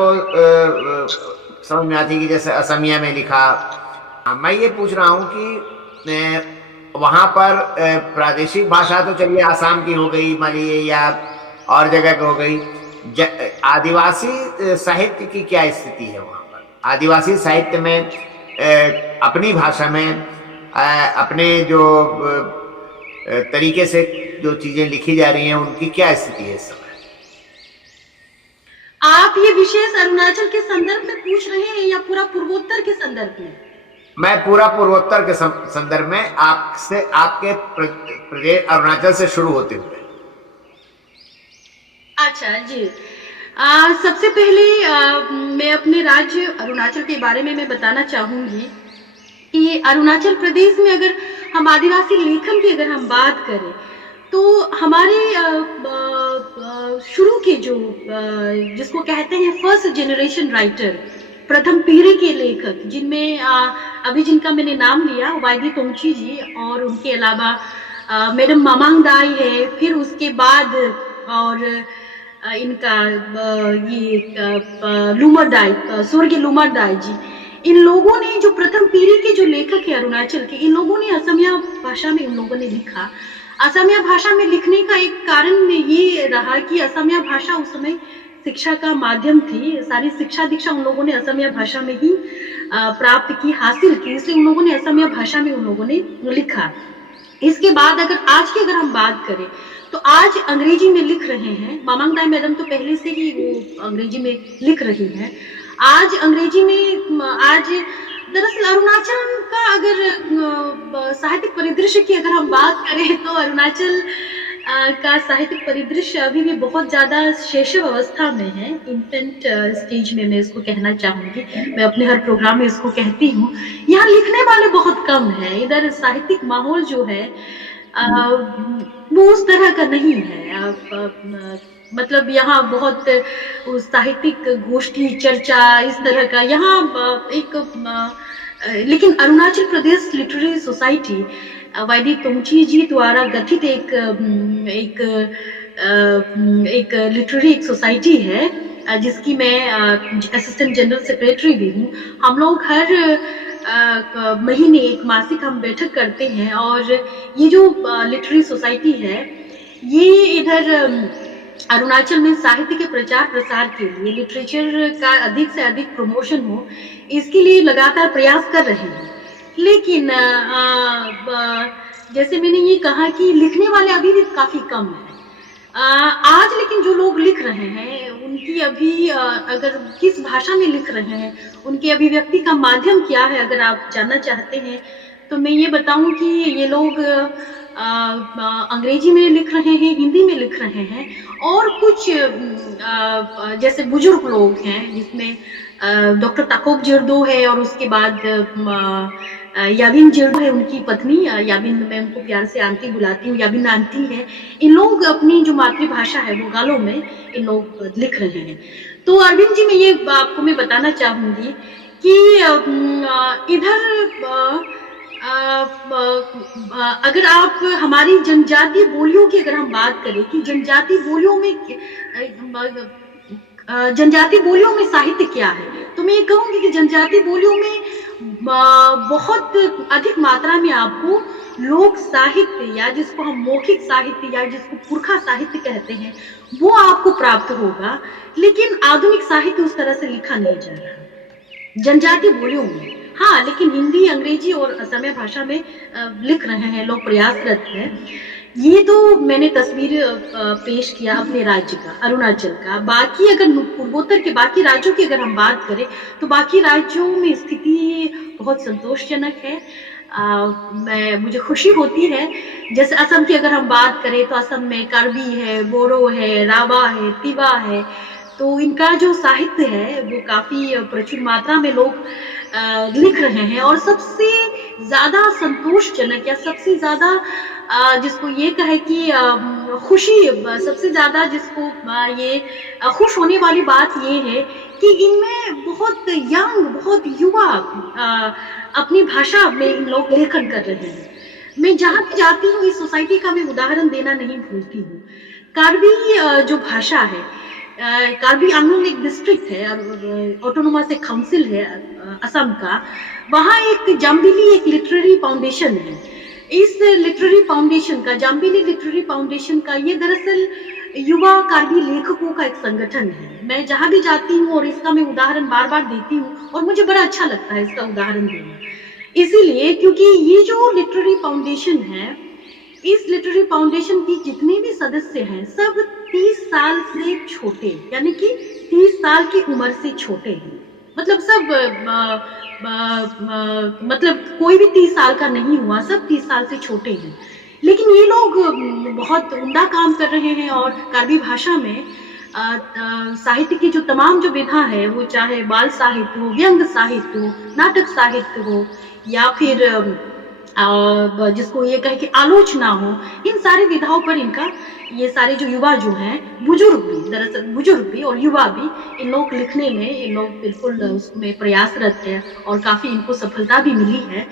समझ में आती है कि जैसे असमिया में लिखा, मैं ये पूछ रहा हूँ कि वहां पर प्रादेशिक भाषा तो चलिए आसाम की हो गई, मलय या और जगह की हो गई, आदिवासी साहित्य की क्या स्थिति है वहां पर? आदिवासी साहित्य में अपनी भाषा में अपने जो तरीके से जो चीजें लिखी जा रही हैं उनकी क्या स्थिति है इस समय? आप ये विशेष अरुणाचल के संदर्भ में पूछ रहे हैं या पूरा पूर्वोत्तर के संदर्भ में? मैं पूरा पूर्वोत्तर के संदर्भ में आपसे, आपके प्रदेश अरुणाचल से शुरू होते हुए। अच्छा जी। सबसे पहले मैं अपने राज्य अरुणाचल के बारे में मैं बताना चाहूँगी कि अरुणाचल प्रदेश में अगर हम आदिवासी लेखन की अगर हम बात करें, तो हमारे शुरू के जो जिसको कहते हैं फर्स्ट जनरेशन राइटर, प्रथम पीढ़ी के लेखक, जिनमें अभी जिनका मैंने नाम लिया वाईडी तोंगची जी, और उनके अलावा मैडम मामांग दाई है, फिर उसके बाद और इनका लूमर दाई, स्वर्गीय लूमर दाई जी, इन लोगों ने जो प्रथम पीढ़ी के जो लेखक है अरुणाचल के, इन लोगों ने असमिया भाषा में इन लोगों ने लिखा। असमिया भाषा में लिखने का एक कारण ये रहा कि असमिया भाषा उस समय शिक्षा का माध्यम थी। सारी शिक्षा दीक्षा उन लोगों ने असमिया भाषा में ही प्राप्त की, हासिल की, इसलिए उन लोगों ने असमिया भाषा में उन लोगों ने लिखा। इसके बाद अगर आज की अगर हम बात करें, तो आज अंग्रेजी में लिख रहे हैं। मामांग दाई मैडम तो पहले से ही वो अंग्रेजी में लिख रही हैं। आज अंग्रेजी में आज दरअसल अरुणाचल का अगर साहित्यिक परिदृश्य की अगर हम बात करें, तो अरुणाचल का साहित्यिक परिदृश्य अभी भी बहुत ज्यादा शैशव अवस्था में है, इन्फेंट स्टेज में मैं इसको कहना चाहूंगी। मैं अपने हर प्रोग्राम में इसको कहती हूँ। यहाँ लिखने वाले बहुत कम है, इधर साहित्यिक माहौल जो है वो उस तरह का नहीं है। मतलब यहाँ बहुत साहित्यिक गोष्ठी चर्चा इस तरह का यहाँ लेकिन अरुणाचल प्रदेश लिटरेरी सोसाइटी वाईडी तोंगची जी द्वारा गठित एक लिटरेरी एक सोसाइटी है, जिसकी मैं असिस्टेंट जनरल सेक्रेटरी भी हूँ। हम लोग हर महीने एक मासिक हम बैठक करते हैं, और ये जो लिटरेरी सोसाइटी है, ये इधर अरुणाचल में साहित्य के प्रचार प्रसार के लिए, लिटरेचर का अधिक से अधिक प्रमोशन हो, इसके लिए लगातार प्रयास कर रहे हैं। लेकिन जैसे मैंने ये कहा कि लिखने वाले अभी भी काफी कम है। आज लेकिन जो लोग लिख रहे हैं, उनकी अभी अगर किस भाषा में लिख रहे हैं, उनकी अभिव्यक्ति का माध्यम क्या है, अगर आप जानना चाहते हैं, तो मैं ये बताऊं कि ये लोग अंग्रेजी में लिख रहे हैं, हिंदी में लिख रहे हैं, और कुछ जैसे बुजुर्ग लोग हैं, जिसमें डॉक्टर ताकोब जिर्दो है, और उसके बाद याबिन जिर्दो है, उनकी पत्नी याबिन, मैं उनको प्यार से आंटी बुलाती हूँ, याबिन आंटी है। इन लोग अपनी जो मातृभाषा है वो गालो में इन लोग लिख रहे हैं। तो अरविंद जी, मैं ये आपको मैं बताना चाहूंगी कि इधर अगर आप हमारी जनजातीय बोलियों की अगर हम बात करें कि जनजातीय बोलियों में साहित्य क्या है, तो मैं ये कहूंगी कि जनजातीय बोलियों में बहुत अधिक मात्रा में आपको लोक साहित्य, या जिसको हम मौखिक साहित्य या जिसको पुरखा साहित्य कहते हैं, वो आपको प्राप्त होगा। लेकिन आधुनिक साहित्य उस तरह से लिखा नहीं जा रहा जनजातीय बोलियों में। हाँ, लेकिन हिंदी, अंग्रेजी और असमिया भाषा में लिख रहे हैं लोग, प्रयासरत हैं। ये तो मैंने तस्वीर पेश किया अपने राज्य का, अरुणाचल का। बाकी अगर पूर्वोत्तर के बाकी राज्यों की अगर हम बात करें, तो बाकी राज्यों में स्थिति बहुत संतोषजनक है। मुझे खुशी होती है। जैसे असम की अगर हम बात करें, तो असम में कार्बी है, बोरो है, राभा है, तिवा है, तो इनका जो साहित्य है वो काफी प्रचुर मात्रा में लोग लिख रहे हैं। और सबसे ज्यादा संतोषजनक, या सबसे ज्यादा जिसको ये कहे कि खुशी, सबसे ज्यादा जिसको ये खुश होने वाली बात ये है कि इनमें बहुत यंग, बहुत युवा अपनी भाषा में इन लोग लेखन कर रहे हैं। मैं जहाँ भी जाती हूँ, इस सोसाइटी का मैं उदाहरण देना नहीं भूलती हूँ। कार्बी जो भाषा है, कार्बी आंगलोंग एक डिस्ट्रिक्ट है, ऑटोनोमस एक काउंसिल है असम का, वहाँ एक जाम्बिली एक लिटरेरी फाउंडेशन है। इस लिटरेरी फाउंडेशन का, जाम्बिली लिटरेरी फाउंडेशन का, ये दरअसल युवा कार्बी लेखकों का एक संगठन है। मैं जहाँ भी जाती हूँ और इसका मैं उदाहरण बार बार देती हूँ, और मुझे बड़ा अच्छा लगता है इसका उदाहरण देना, इसीलिए क्योंकि ये जो लिटरेरी फाउंडेशन है, इस लिटरेरी फाउंडेशन की जितने भी सदस्य हैं, सब 30 साल से छोटे, यानी कि 30 साल की उम्र से छोटे हैं। मतलब सब मतलब कोई भी 30 साल का नहीं हुआ, सब 30 साल से छोटे हैं। लेकिन ये लोग बहुत उम्दा काम कर रहे हैं, और कार्बी भाषा में साहित्य की जो तमाम जो विधा है, वो चाहे बाल साहित्य हो, व्यंग साहित्य हो, नाटक साहित्य हो, या फिर जिसको ये कहे कि आलोचना हो, इन सारी विधाओं पर इनका, ये सारे जो युवा जो हैं, बुजुर्ग भी, दरअसल बुजुर्ग भी और युवा भी, इन लोग लिखने में, इन लोग बिल्कुल उसमें प्रयासरत है और काफी इनको सफलता भी मिली है।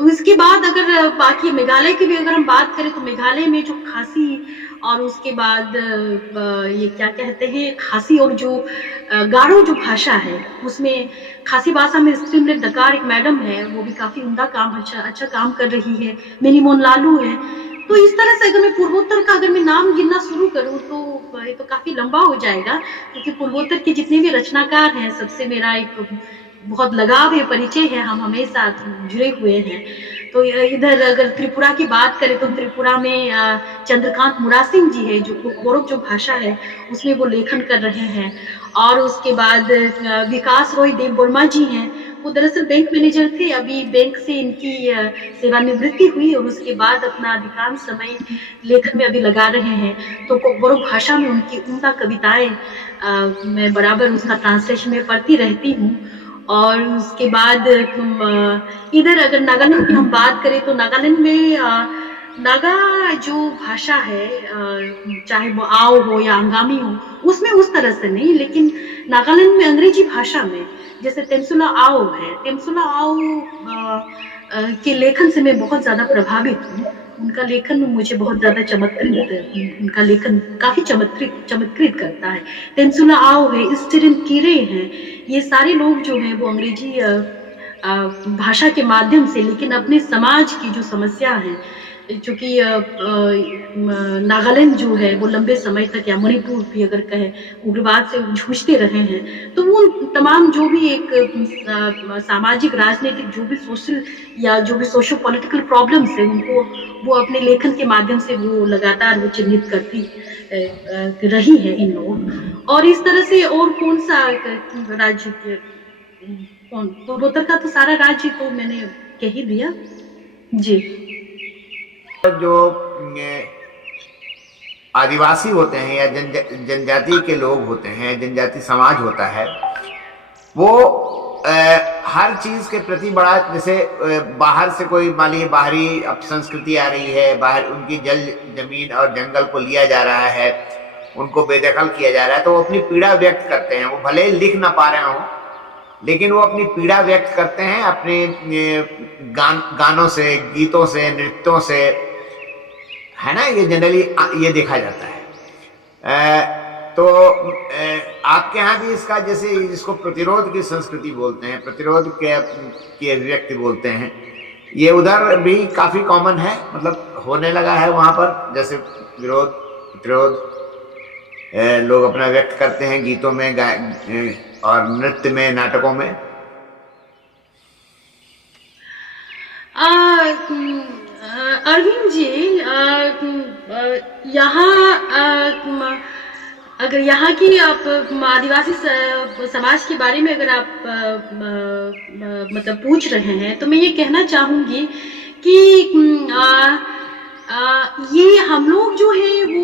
उसके बाद अगर बाकी मेघालय की भी अगर हम बात करें, तो मेघालय में जो खासी और उसके बाद ये क्या कहते हैं, खासी और जो गारो जो भाषा है, उसमें खासी भाषा में स्ट्रीमलेट दकार एक मैडम है, वो भी काफी उम्दा काम, अच्छा काम कर रही है। मिनीमोन लालू है। तो इस तरह से अगर मैं पूर्वोत्तर का अगर मैं नाम गिनना शुरू करूं, तो ये तो काफी लंबा हो जाएगा, क्योंकि पूर्वोत्तर के जितने भी रचनाकार हैं, सबसे मेरा एक बहुत लगाव है, परिचय है, हम हमेशा जुड़े हुए हैं। तो इधर अगर त्रिपुरा की बात करें, तो त्रिपुरा में चंद्रकांत मुरासिंह जी है, जो गोरख जो भाषा है उसमें वो लेखन कर रहे हैं। और उसके बाद विकास रॉय देव वर्मा जी हैं, वो दरअसल बैंक मैनेजर थे, अभी बैंक से इनकी सेवानिवृत्ति हुई और उसके बाद अपना अधिकांश समय लेखन में अभी लगा रहे हैं। तो गोरख भाषा में उनकी उम्दा कविताएं मैं बराबर उसका ट्रांसलेशन में पढ़ती रहती हूँ। और उसके बाद इधर अगर नागालैंड की हम बात करें, तो नागालैंड में नागा जो भाषा है, चाहे वो आओ हो या अंगामी हो, उसमें उस तरह से नहीं, लेकिन नागालैंड में अंग्रेजी भाषा में, जैसे तेमसुला आओ है, तेमसुला आओ के लेखन से मैं बहुत ज्यादा प्रभावित हूँ। उनका लेखन मुझे बहुत ज्यादा चमत्कृत, उनका लेखन काफी चमत्कृत करता है। तेमसुला आओ है, स्टीरन कीरे हैं, ये सारे लोग जो हैं वो अंग्रेजी भाषा के माध्यम से, लेकिन अपने समाज की जो समस्या है, चूंकि नागालैंड जो है वो लंबे समय तक, या मणिपुर भी अगर कहे, उग्रवाद से जूझते रहे हैं, तो वो तमाम जो भी एक सामाजिक, राजनीतिक, जो भी सोशल या जो भी सोशो पॉलिटिकल प्रॉब्लम्स है, उनको वो अपने लेखन के माध्यम से वो लगातार वो चिन्हित करती रही है इन लोग। और इस तरह से और कौन सा राज्य, पूर्वोत्तर का तो सारा राज्य तो मैंने कह ही दिया जी। जो आदिवासी होते हैं या जनजाति के लोग होते हैं, जनजाति समाज होता है, वो हर चीज के प्रति बड़ा, जैसे बाहर से कोई मान लीजिए बाहरी अब संस्कृति आ रही है, बाहर उनकी जमीन और जंगल को लिया जा रहा है, उनको बेदखल किया जा रहा है, तो वो अपनी पीड़ा व्यक्त करते हैं। वो भले ही लिख ना पा रहे हो, लेकिन वो अपनी पीड़ा व्यक्त करते हैं अपने गानों से, गीतों से, नृत्यों से, है ना। ये जनरली ये देखा जाता है। तो आपके यहाँ भी इसका, जैसे जिसको प्रतिरोध की संस्कृति बोलते हैं, प्रतिरोध की अभिव्यक्ति बोलते हैं, ये उधर भी काफी कॉमन है, मतलब होने लगा है वहां पर, जैसे विरोध, प्रतिरोध लोग अपना व्यक्त करते हैं गीतों में, और नृत्य में, नाटकों में। अरविंद जी, यहाँ अगर यहाँ की आप आदिवासी समाज के बारे में अगर आप मतलब पूछ रहे हैं, तो मैं ये कहना चाहूंगी कि ये हम लोग जो है वो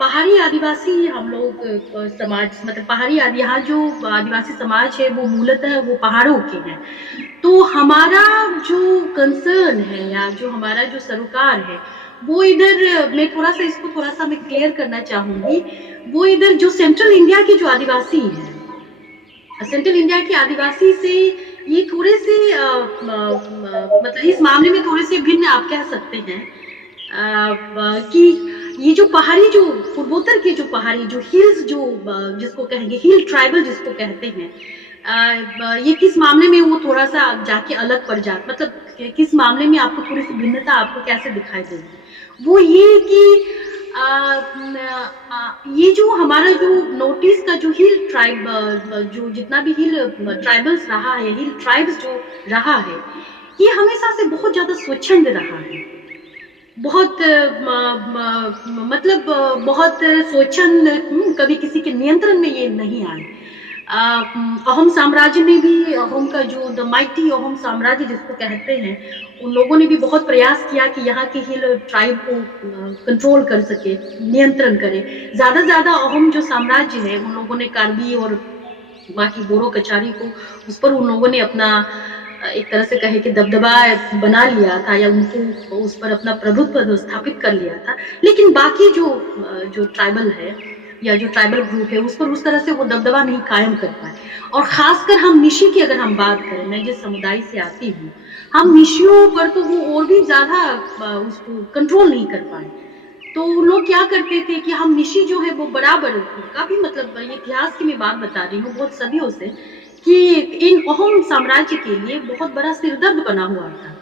पहाड़ी आदिवासी, हम लोग समाज, मतलब पहाड़ी यहाँ जो आदिवासी समाज है वो मूलतः वो पहाड़ों के हैं। तो हमारा जो कंसर्न है, या जो हमारा जो सरोकार है, वो इधर, मैं थोड़ा सा मैं क्लियर करना चाहूंगी, वो इधर जो सेंट्रल इंडिया के जो आदिवासी हैं, सेंट्रल इंडिया के आदिवासी से ये थोड़े से मतलब इस मामले में थोड़े से भिन्न आप कह सकते हैं, कि ये जो पहाड़ी, जो पूर्वोत्तर के जो पहाड़ी, जो हिल्स, जो जिसको कहेंगे हिल ट्राइबल जिसको कहते हैं, ये किस मामले में वो थोड़ा सा जाके अलग पड़ जाता, मतलब किस मामले में आपको थोड़ी सी भिन्नता आपको कैसे दिखाई देगी, वो ये कि ये जो हमारा जो नोटिस का जो हिल ट्राइब, जो जितना भी हिल ट्राइबल्स रहा है, हिल ट्राइब्स जो रहा है, ये हमेशा से बहुत ज्यादा स्वच्छंद रहा है, बहुत मतलब बहुत स्वच्छंद, कभी किसी के नियंत्रण में ये नहीं आए। अहोम साम्राज्य में भी अहोम का जो द माइटी अहोम साम्राज्य जिसको कहते हैं, उन लोगों ने भी बहुत प्रयास किया कि यहाँ के हिल ट्राइब को कंट्रोल कर सके, नियंत्रण करे। ज़्यादा अहोम जो साम्राज्य है, उन लोगों ने कार्बी और बाकी बोरो कचारी को, उस पर उन लोगों ने अपना एक तरह से कहे कि दबदबा बना लिया था, या उनको उस पर अपना प्रभुत्व स्थापित कर लिया था। लेकिन बाकी जो ट्राइबल है या जो ट्राइबल ग्रुप है, उस पर उस तरह से वो दबदबा नहीं कायम कर पाए। और खासकर हम निशी की अगर हम बात करें, मैं जिस समुदाय से आती हूँ, हम निशियों पर तो वो और भी ज्यादा उसको कंट्रोल नहीं कर पाए। तो लोग क्या करते थे कि हम निशी जो है वो बराबर, काफी मतलब ये इतिहास की मैं बात बता रही हूँ बहुत सदियों से, कि इन अहोम साम्राज्य के लिए बहुत बड़ा सिरदर्द बना हुआ था।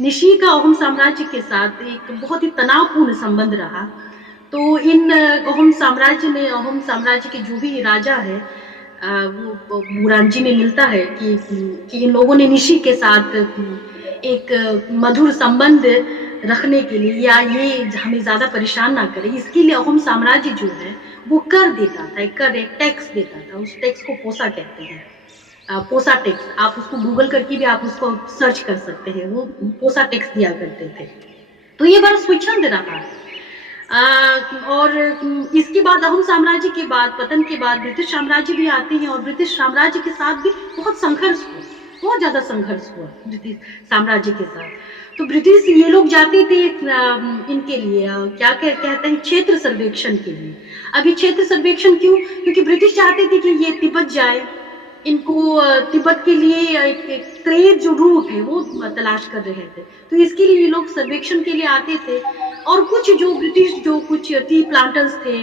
निशी का अहोम साम्राज्य के साथ एक बहुत ही तनावपूर्ण संबंध रहा। तो इन अहोम साम्राज्य के जो भी राजा है, वो बुरांजी में मिलता है कि इन लोगों ने निशी के साथ एक मधुर संबंध रखने के लिए, या ये हमें ज्यादा परेशान ना करे, इसके लिए अहोम साम्राज्य जो है वो कर देता था, एक टैक्स देता था। उस टैक्स को पोसा कहते हैं, पोसा टैक्स। आप उसको गूगल करके भी आप उसको सर्च कर सकते हैं, वो पोसा टैक्स दिया करते थे। तो ये बड़ा स्वच्छंद रहा। और इसके बाद अहोम साम्राज्य के बाद, पतन के बाद ब्रिटिश साम्राज्य भी आते हैं, और ब्रिटिश साम्राज्य के साथ भी बहुत संघर्ष हुआ, बहुत ज्यादा संघर्ष हुआ ब्रिटिश साम्राज्य के साथ। तो ब्रिटिश ये लोग जाते थे इनके लिए, क्या कहते हैं, क्षेत्र सर्वेक्षण के लिए। अभी क्षेत्र सर्वेक्षण क्यों? क्योंकि ब्रिटिश चाहते थे कि ये तिब्बत जाए, इनको तिब्बत के लिए एक ट्रेड जो रूट है वो तलाश कर रहे थे। तो इसके लिए ये लोग सर्वेक्षण के लिए आते थे। और कुछ जो ब्रिटिश जो कुछ टी प्लांटर्स थे,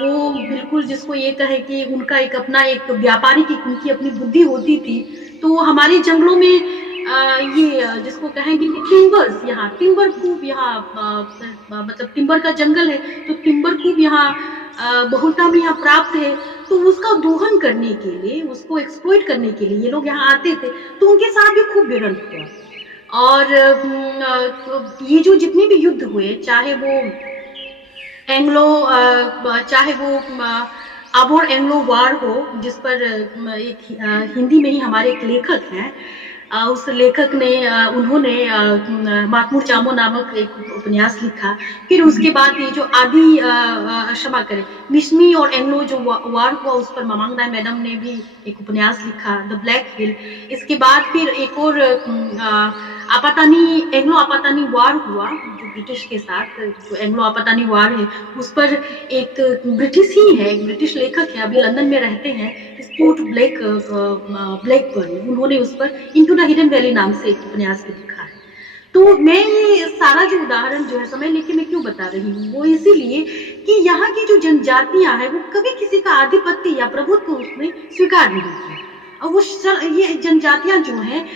वो बिल्कुल जिसको ये कहे कि उनका एक अपना एक व्यापारी की उनकी अपनी बुद्धि होती थी। तो हमारे जंगलों में ये जिसको कहेंगे कि टिम्बर्स, यहाँ टिम्बर खूब, यहाँ मतलब टिम्बर का जंगल है, तो टिम्बर खूब यहाँ बहुलता में यहाँ प्राप्त है। तो उसका दोहन करने के लिए, उसको एक्सप्लॉइट करने के लिए ये लोग यहाँ आते थे। तो उनके साथ भी खूब विरल हुआ। और ये जो जितने भी युद्ध हुए, चाहे वो एंग्लो चाहे वो अबोर एंग्लो वार हो, जिस पर एक हिंदी में ही हमारे एक लेखक हैं, उस लेखक ने उन्होंने मातमूर चामो नामक एक उपन्यास लिखा। फिर उसके बाद ये जो क्षमा करें, मिशमी और एंग्लो जो वार हुआ, उस पर मामांग राय मैडम ने भी एक उपन्यास लिखा, द ब्लैक हिल। इसके बाद फिर एक और एंग्लो आपातानी वार हुआ जो ब्रिटिश के साथ, जो एंग्लो आपातानी वार है, उस पर एक ब्रिटिश ही है, एक ब्रिटिश लेखक है, अभी लंदन में रहते हैं, स्टूअर्ट ब्लैकबर्न, उन्होंने उस पर इनटू द हिडन वैली नाम से एक उपन्यास भी लिखा है। तो मैं ये सारा जो उदाहरण जो है समय लेके मैं क्यों बता रही हूँ, वो इसीलिए कि यहाँ की जो जनजातियां हैं वो कभी किसी का आधिपत्य या प्रभुत्व उसमें स्वीकार नहीं किया। और वो ये जनजातियां जो हैं,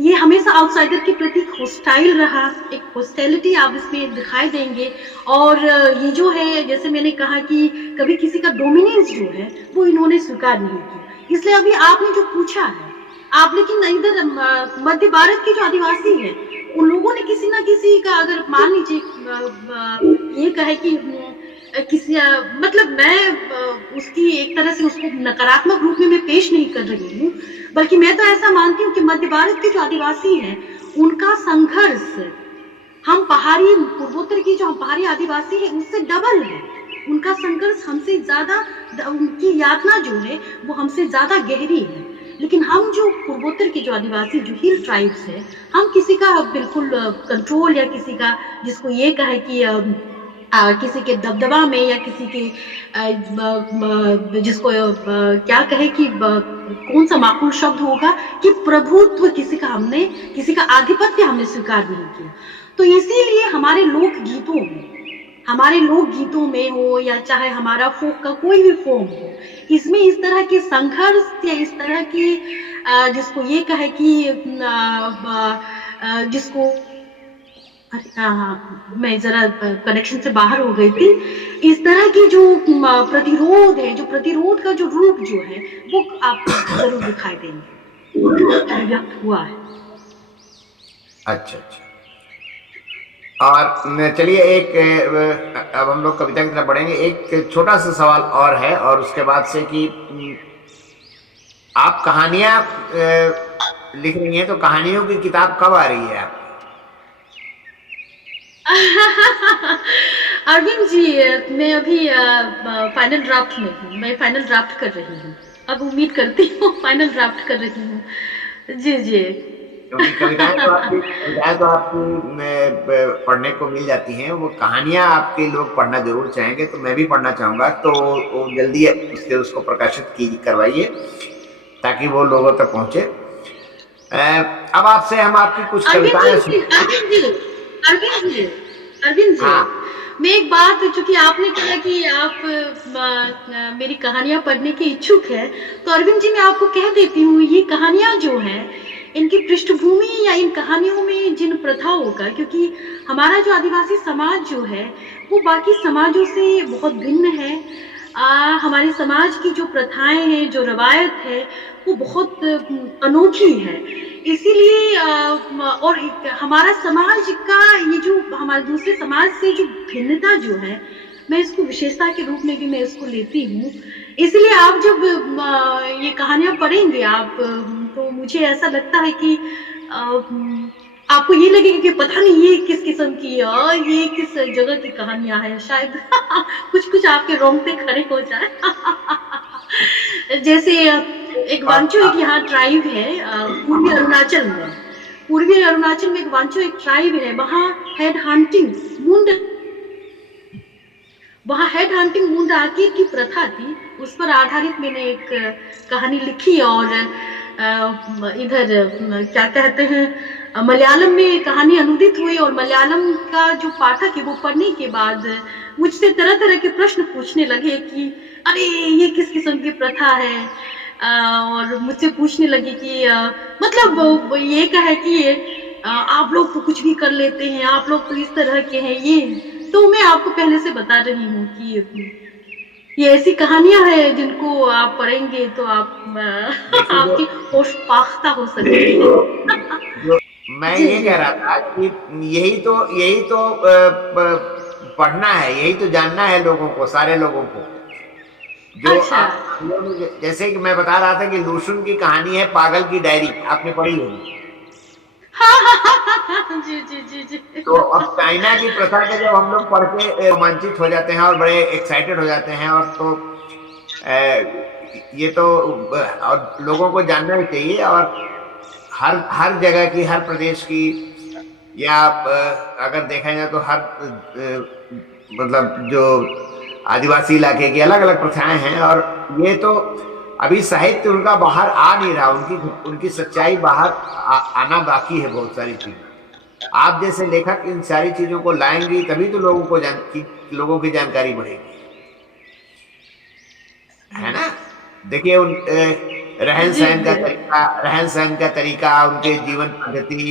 ये हमेशा आउटसाइडर के प्रति हॉस्टाइल रहा, एक हॉस्टिलिटी आप इसमें दिखाई देंगे। और ये जो है, जैसे मैंने कहा कि कभी किसी का डोमिनेंस जो है वो इन्होंने स्वीकार नहीं किया। इसलिए अभी आपने जो पूछा है, आप लेकिन इधर मध्य भारत के जो आदिवासी हैं, उन लोगों ने किसी ना किसी का, अगर मान लीजिए ये कहे कि किसी मतलब मैं उसकी एक तरह से उसको नकारात्मक रूप में मैं पेश नहीं कर रही हूँ, बल्कि मैं तो ऐसा मानती हूँ कि मध्य भारत के जो आदिवासी हैं, उनका संघर्ष हम पहाड़ी पूर्वोत्तर की जो हम पहाड़ी आदिवासी है उससे डबल है। उनका संघर्ष हमसे ज्यादा, उनकी यातना जो है वो हमसे ज्यादा गहरी है। लेकिन हम जो पूर्वोत्तर के जो आदिवासी जो हिल ट्राइब्स है, हम किसी का बिल्कुल कंट्रोल या किसी का जिसको ये कहे कि किसी के दबदबा में या किसी के जिसको क्या कहे कि कौन सा माकूल शब्द होगा कि प्रभुत्व किसी का आधिपत्य हमने स्वीकार नहीं किया। तो इसीलिए हमारे लोकगीतों में हो या चाहे हमारा फोक का कोई भी फॉर्म हो, इसमें इस तरह के संघर्ष या इस तरह के जिसको ये कहे कि जिसको हाँ, मैं जरा कनेक्शन से बाहर हो गई थी। इस तरह की जो प्रतिरोध है, जो प्रतिरोध का जो रूप जो है वो आपको जरूर दिखाई देंगे, व्यक्त हुआ है। अच्छा। और चलिए अब हम लोग कविता की तरफ बढ़ेंगे। एक छोटा सा सवाल और है, और उसके बाद से कि आप कहानियां लिख रही हैं, तो कहानियों की किताब कब आ रही है आप? अरविंद जी, मैं अभी फाइनल ड्राफ्ट में हूँ। मैं फाइनल ड्राफ्ट कर रही हूँ। अब उम्मीद करती हूँ फाइनल ड्राफ्ट कर रही हूँ। जी जी। क्योंकि कविताएं तो आपकी पढ़ने को मिल जाती हैं, वो कहानियां आपके लोग पढ़ना जरूर चाहेंगे, तो मैं भी पढ़ना चाहूंगा। तो वो जल्दी उसको प्रकाशित की करवाइए, ताकि वो लोगों तक पहुंचे। अब आपसे हम आपकी कुछ अरविंद कविताएं जी, सुन। अरविंद जी, अरविंद जी, अरविंद जी, हाँ। मैं एक बात, चूंकि आपने कहा कि आप मेरी कहानियां पढ़ने के इच्छुक हैं, तो अरविंद जी मैं आपको कह देती हूँ, ये कहानियां जो हैं, इनकी पृष्ठभूमि या इन कहानियों में जिन प्रथाओं का, क्योंकि हमारा जो आदिवासी समाज जो है, वो बाकी समाजों से बहुत भिन्न है। हमारे समाज की जो प्रथाएं हैं, जो रवायत है, वो बहुत अनोखी है। इसीलिए और हमारा समाज का ये जो हमारे दूसरे समाज से जो भिन्नता जो है, मैं इसको विशेषता के रूप में भी मैं इसको लेती हूँ। इसलिए आप जब ये कहानियां पढ़ेंगे आप, तो मुझे ऐसा लगता है कि आपको ये लगेगा कि पता नहीं ये किस किस्म की है और ये किस जगह की कहानियां हैं, शायद कुछ कुछ आपके रोंगटे खड़े हो जाए। जैसे एक और वांचो, एक यहाँ ट्राइब है पूर्वी अरुणाचल में। पूर्वी अरुणाचल में एक वांचो एक ट्राइब है, वहाँ हेड हंटिंग मुंड आकिर की प्रथा थी। उस पर आधारित मैंने एक कहानी लिखी, और इधर क्या कहते हैं, मलयालम में कहानी अनुदित हुई, और मलयालम का जो पाठक है वो पढ़ने के बाद मुझसे तरह तरह के प्रश्न पूछने लगे कि अरे ये किस किस्म की प्रथा है। और मुझसे पूछने लगे कि मतलब ये कहे कि आप लोग तो कुछ भी कर लेते हैं, आप लोग तो इस तरह के हैं। ये तो मैं आपको पहले से बता रही हूँ कि ये ऐसी कहानियां हैं जिनको आप पढ़ेंगे तो आप देखिए, आपकी होश पाख्ता हो सकती जो मैं जी ये जी। कह रहा था कि यही तो पढ़ना है, यही तो जानना है लोगों को, सारे लोगों को। जो अच्छा। आप कहानियों में जैसे कि मैं बता रहा था कि लूसुन की कहानी है पागल की डायरी, आपने पढ़ी होगी। हाँ, जी जी जी जी। तो अब चाइना की प्रथा के जब हम लोग पढ़ के रोमांचित हो जाते हैं और बड़े एक्साइटेड हो जाते हैं, और तो ये तो और लोगों को जानना भी चाहिए। और हर हर जगह की, हर प्रदेश की, या अगर देखा जाए तो हर मतलब जो आदिवासी इलाके की अलग अलग प्रथाएं हैं, और ये तो अभी साहित्य उनका बाहर आ नहीं रहा, उनकी उनकी सच्चाई बाहर आना बाकी है, बहुत सारी चीजें। आप जैसे लेखक इन सारी चीजों को लाएंगे, तभी तो लोगों की जानकारी बढ़ेगी, है ना? देखिए, जी जी। रहन सहन का तरीका, उनके जीवन पद्धति,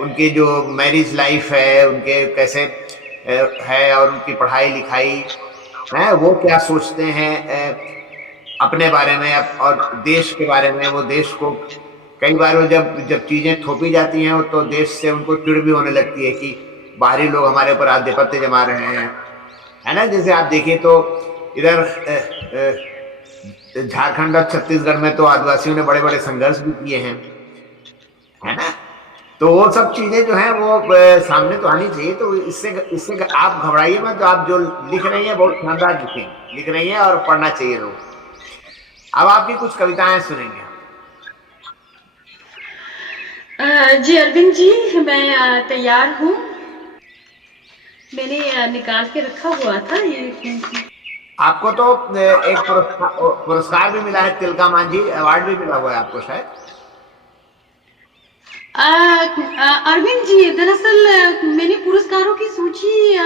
उनके जो मैरिज लाइफ है, उनके कैसे है, और उनकी पढ़ाई लिखाई है, वो क्या सोचते हैं अपने बारे में, और देश के बारे में। वो देश को कई बार, वो जब जब चीजें थोपी जाती हैं, तो देश से उनको चिढ़ भी होने लगती है कि बाहरी लोग हमारे ऊपर आधिपत्य जमा रहे हैं, है ना? जैसे आप देखिए तो इधर झारखंड और छत्तीसगढ़ में तो आदिवासियों ने बड़े बड़े संघर्ष भी किए हैं, है ना? तो वो सब चीजें जो हैं वो सामने तो आनी चाहिए। तो इससे इससे आप घबराइए मत, तो आप जो लिख रही हैं बहुत शानदार लिख रही हैं, और पढ़ना चाहिए लोग। अब आपकी कुछ कविताएं सुनेंगे हम। जी अरविंद जी, मैं तैयार हूँ। मैंने निकाल के रखा हुआ था ये। आपको तो एक पुरस्कार भी मिला है, तिलका मांझी अवार्ड भी मिला हुआ है आपको शायद। अरविंद जी, दरअसल मैंने पुरस्कारों की सूची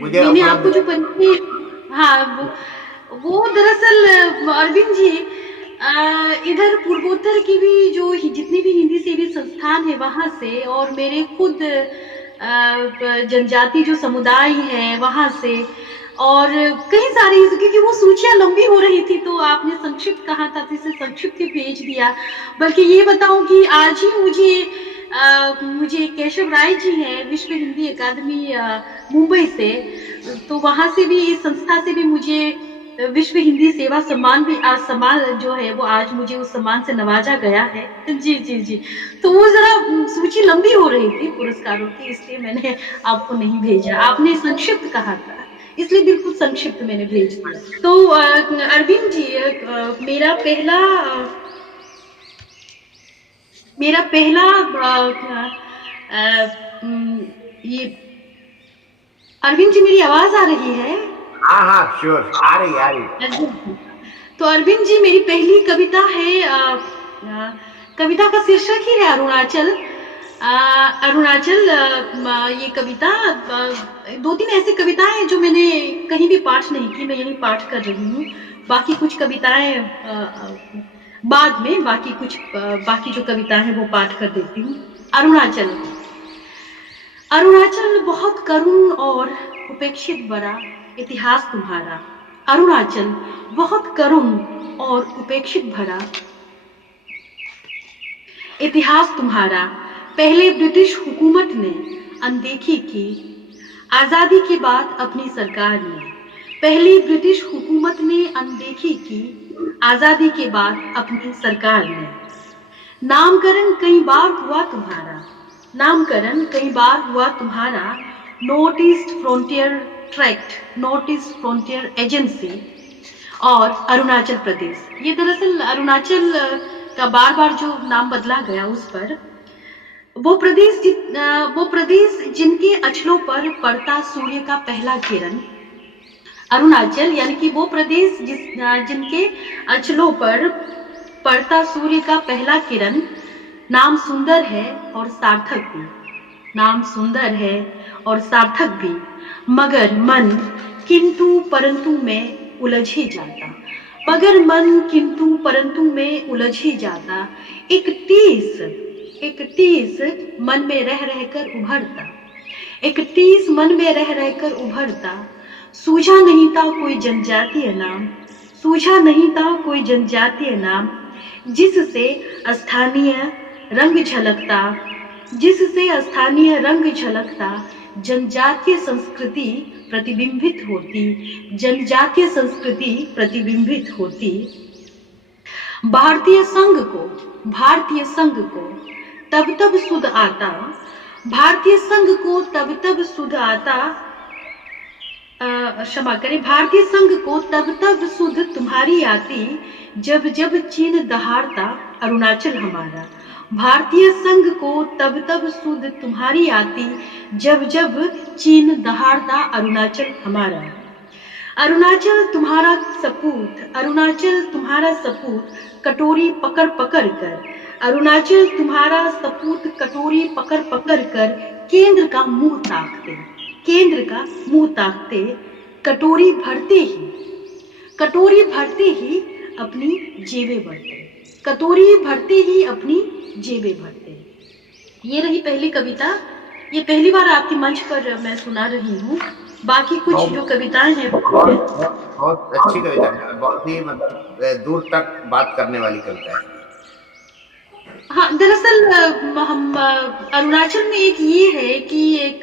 मुझे मैंने उपलब्ध आपको जो बनी, हाँ वो दरअसल अरविंद जी, इधर पूर्वोत्तर की भी जो जितने भी हिंदी सेवी संस्थान है वहां से, और मेरे खुद जनजाति जो समुदाय है वहां से, और कई सारी, क्योंकि वो सूचियां लंबी हो रही थी तो आपने संक्षिप्त कहा था, तो इसे संक्षिप्त ही भेज दिया। बल्कि ये बताऊं कि आज ही मुझे केशव राय जी हैं, विश्व हिंदी अकादमी मुंबई से, तो वहां से भी, इस संस्था से भी मुझे विश्व हिंदी सेवा सम्मान भी आज सम्मान जो है वो आज मुझे उस सम्मान से नवाजा गया है। जी, जी, जी। तो वो ज़रा सूची लंबी हो रही थी पुरस्कारों की, इसलिए मैंने आपको नहीं भेजा। आपने संक्षिप्त कहा था, इसलिए बिल्कुल संक्षिप्त मैंने भेज दिया। तो अरविंद जी, मेरा पहला ये अरविंद जी, मेरी आवाज़ आ रही है? हाँ हाँ श्योर, आ रही आ रही। तो अरविंद जी, मेरी पहली कविता है, कविता का शीर्षक ही है अरुणाचल। अरुणाचल, ये कविता, 2-3 ऐसी कविताएं हैं जो मैंने कहीं भी पाठ नहीं की, मैं यही पाठ कर रही हूँ। बाकी कुछ कविताएं बाद में, बाकी जो कविताएं हैं वो पाठ कर देती हूँ। अरुणाचल। अरुणाचल बहुत करुण और उपेक्षित बड़ा इतिहास तुम्हारा। अरुणाचल बहुत करुण और उपेक्षित भरा इतिहास तुम्हारा। पहले ब्रिटिश हुकूमत ने अनदेखी की, आजादी के बाद अपनी सरकार ने। पहली ब्रिटिश हुकूमत ने अनदेखी की, आजादी के बाद अपनी सरकार ने। नामकरण कई बार हुआ तुम्हारा, नामकरण कई बार हुआ तुम्हारा। North east frontier tract, north east frontier agency और अरुणाचल प्रदेश। ये दरअसल अरुणाचल का बार बार जो नाम बदला गया उस पर, वो प्रदेश जिनके अचलों पर पड़ता सूर्य का पहला किरण। अरुणाचल यानी कि वो प्रदेश जिनके अचलों पर पड़ता सूर्य का पहला किरण। नाम सुंदर है और सार्थक भी, नाम सुंदर है और सार्थक भी, मगर मन किंतु परंतु में उलझ ही जाता। मगर मन किंतु परंतु में उलझ ही जाता। एक टीस मन में रह रहकर उभरता, एक टीस मन में रह रहकर उभरता। सूझा नहीं था कोई जनजातीय नाम, सूझा नहीं था कोई जनजातीय नाम, जिससे स्थानीय रंग झलकता, जिससे स्थानीय रंग झलकता। जनजातीय संस्कृति प्रतिबिंबित होती, जनजातीय संस्कृति प्रतिबिंबित होती। भारतीय संघ को तब तब सुध आता, भारतीय संघ को तब तब सुध आता, क्षमा करें, भारतीय संघ को तब तब सुध तुम्हारी आती, जब जब चीन दहाड़ता अरुणाचल हमारा। भारतीय संघ को तब तब सुध तुम्हारी आती, जब जब चीन दहाड़ता अरुणाचल हमारा। अरुणाचल तुम्हारा सपूत, अरुणाचल तुम्हारा सपूत कटोरी पकड़ पकड़ कर, अरुणाचल तुम्हारा सपूत कटोरी पकड़ पकड़ कर। केंद्र का मुंह ताकते, केंद्र का मुंह ताकते, कटोरी भरते ही अपनी जेबें भरते, कटोरी भरते ही अपनी जेबें भरते। ये रही पहली कविता। ये पहली बार आपके मंच पर मैं सुना रही हूँ। बाकी कुछ जो कविताएं हैं बहुत अच्छी कविता है, बहुत ही मतलब दूर तक बात करने वाली कविता है। हाँ, दरअसल हम अरुणाचल में एक ये है कि एक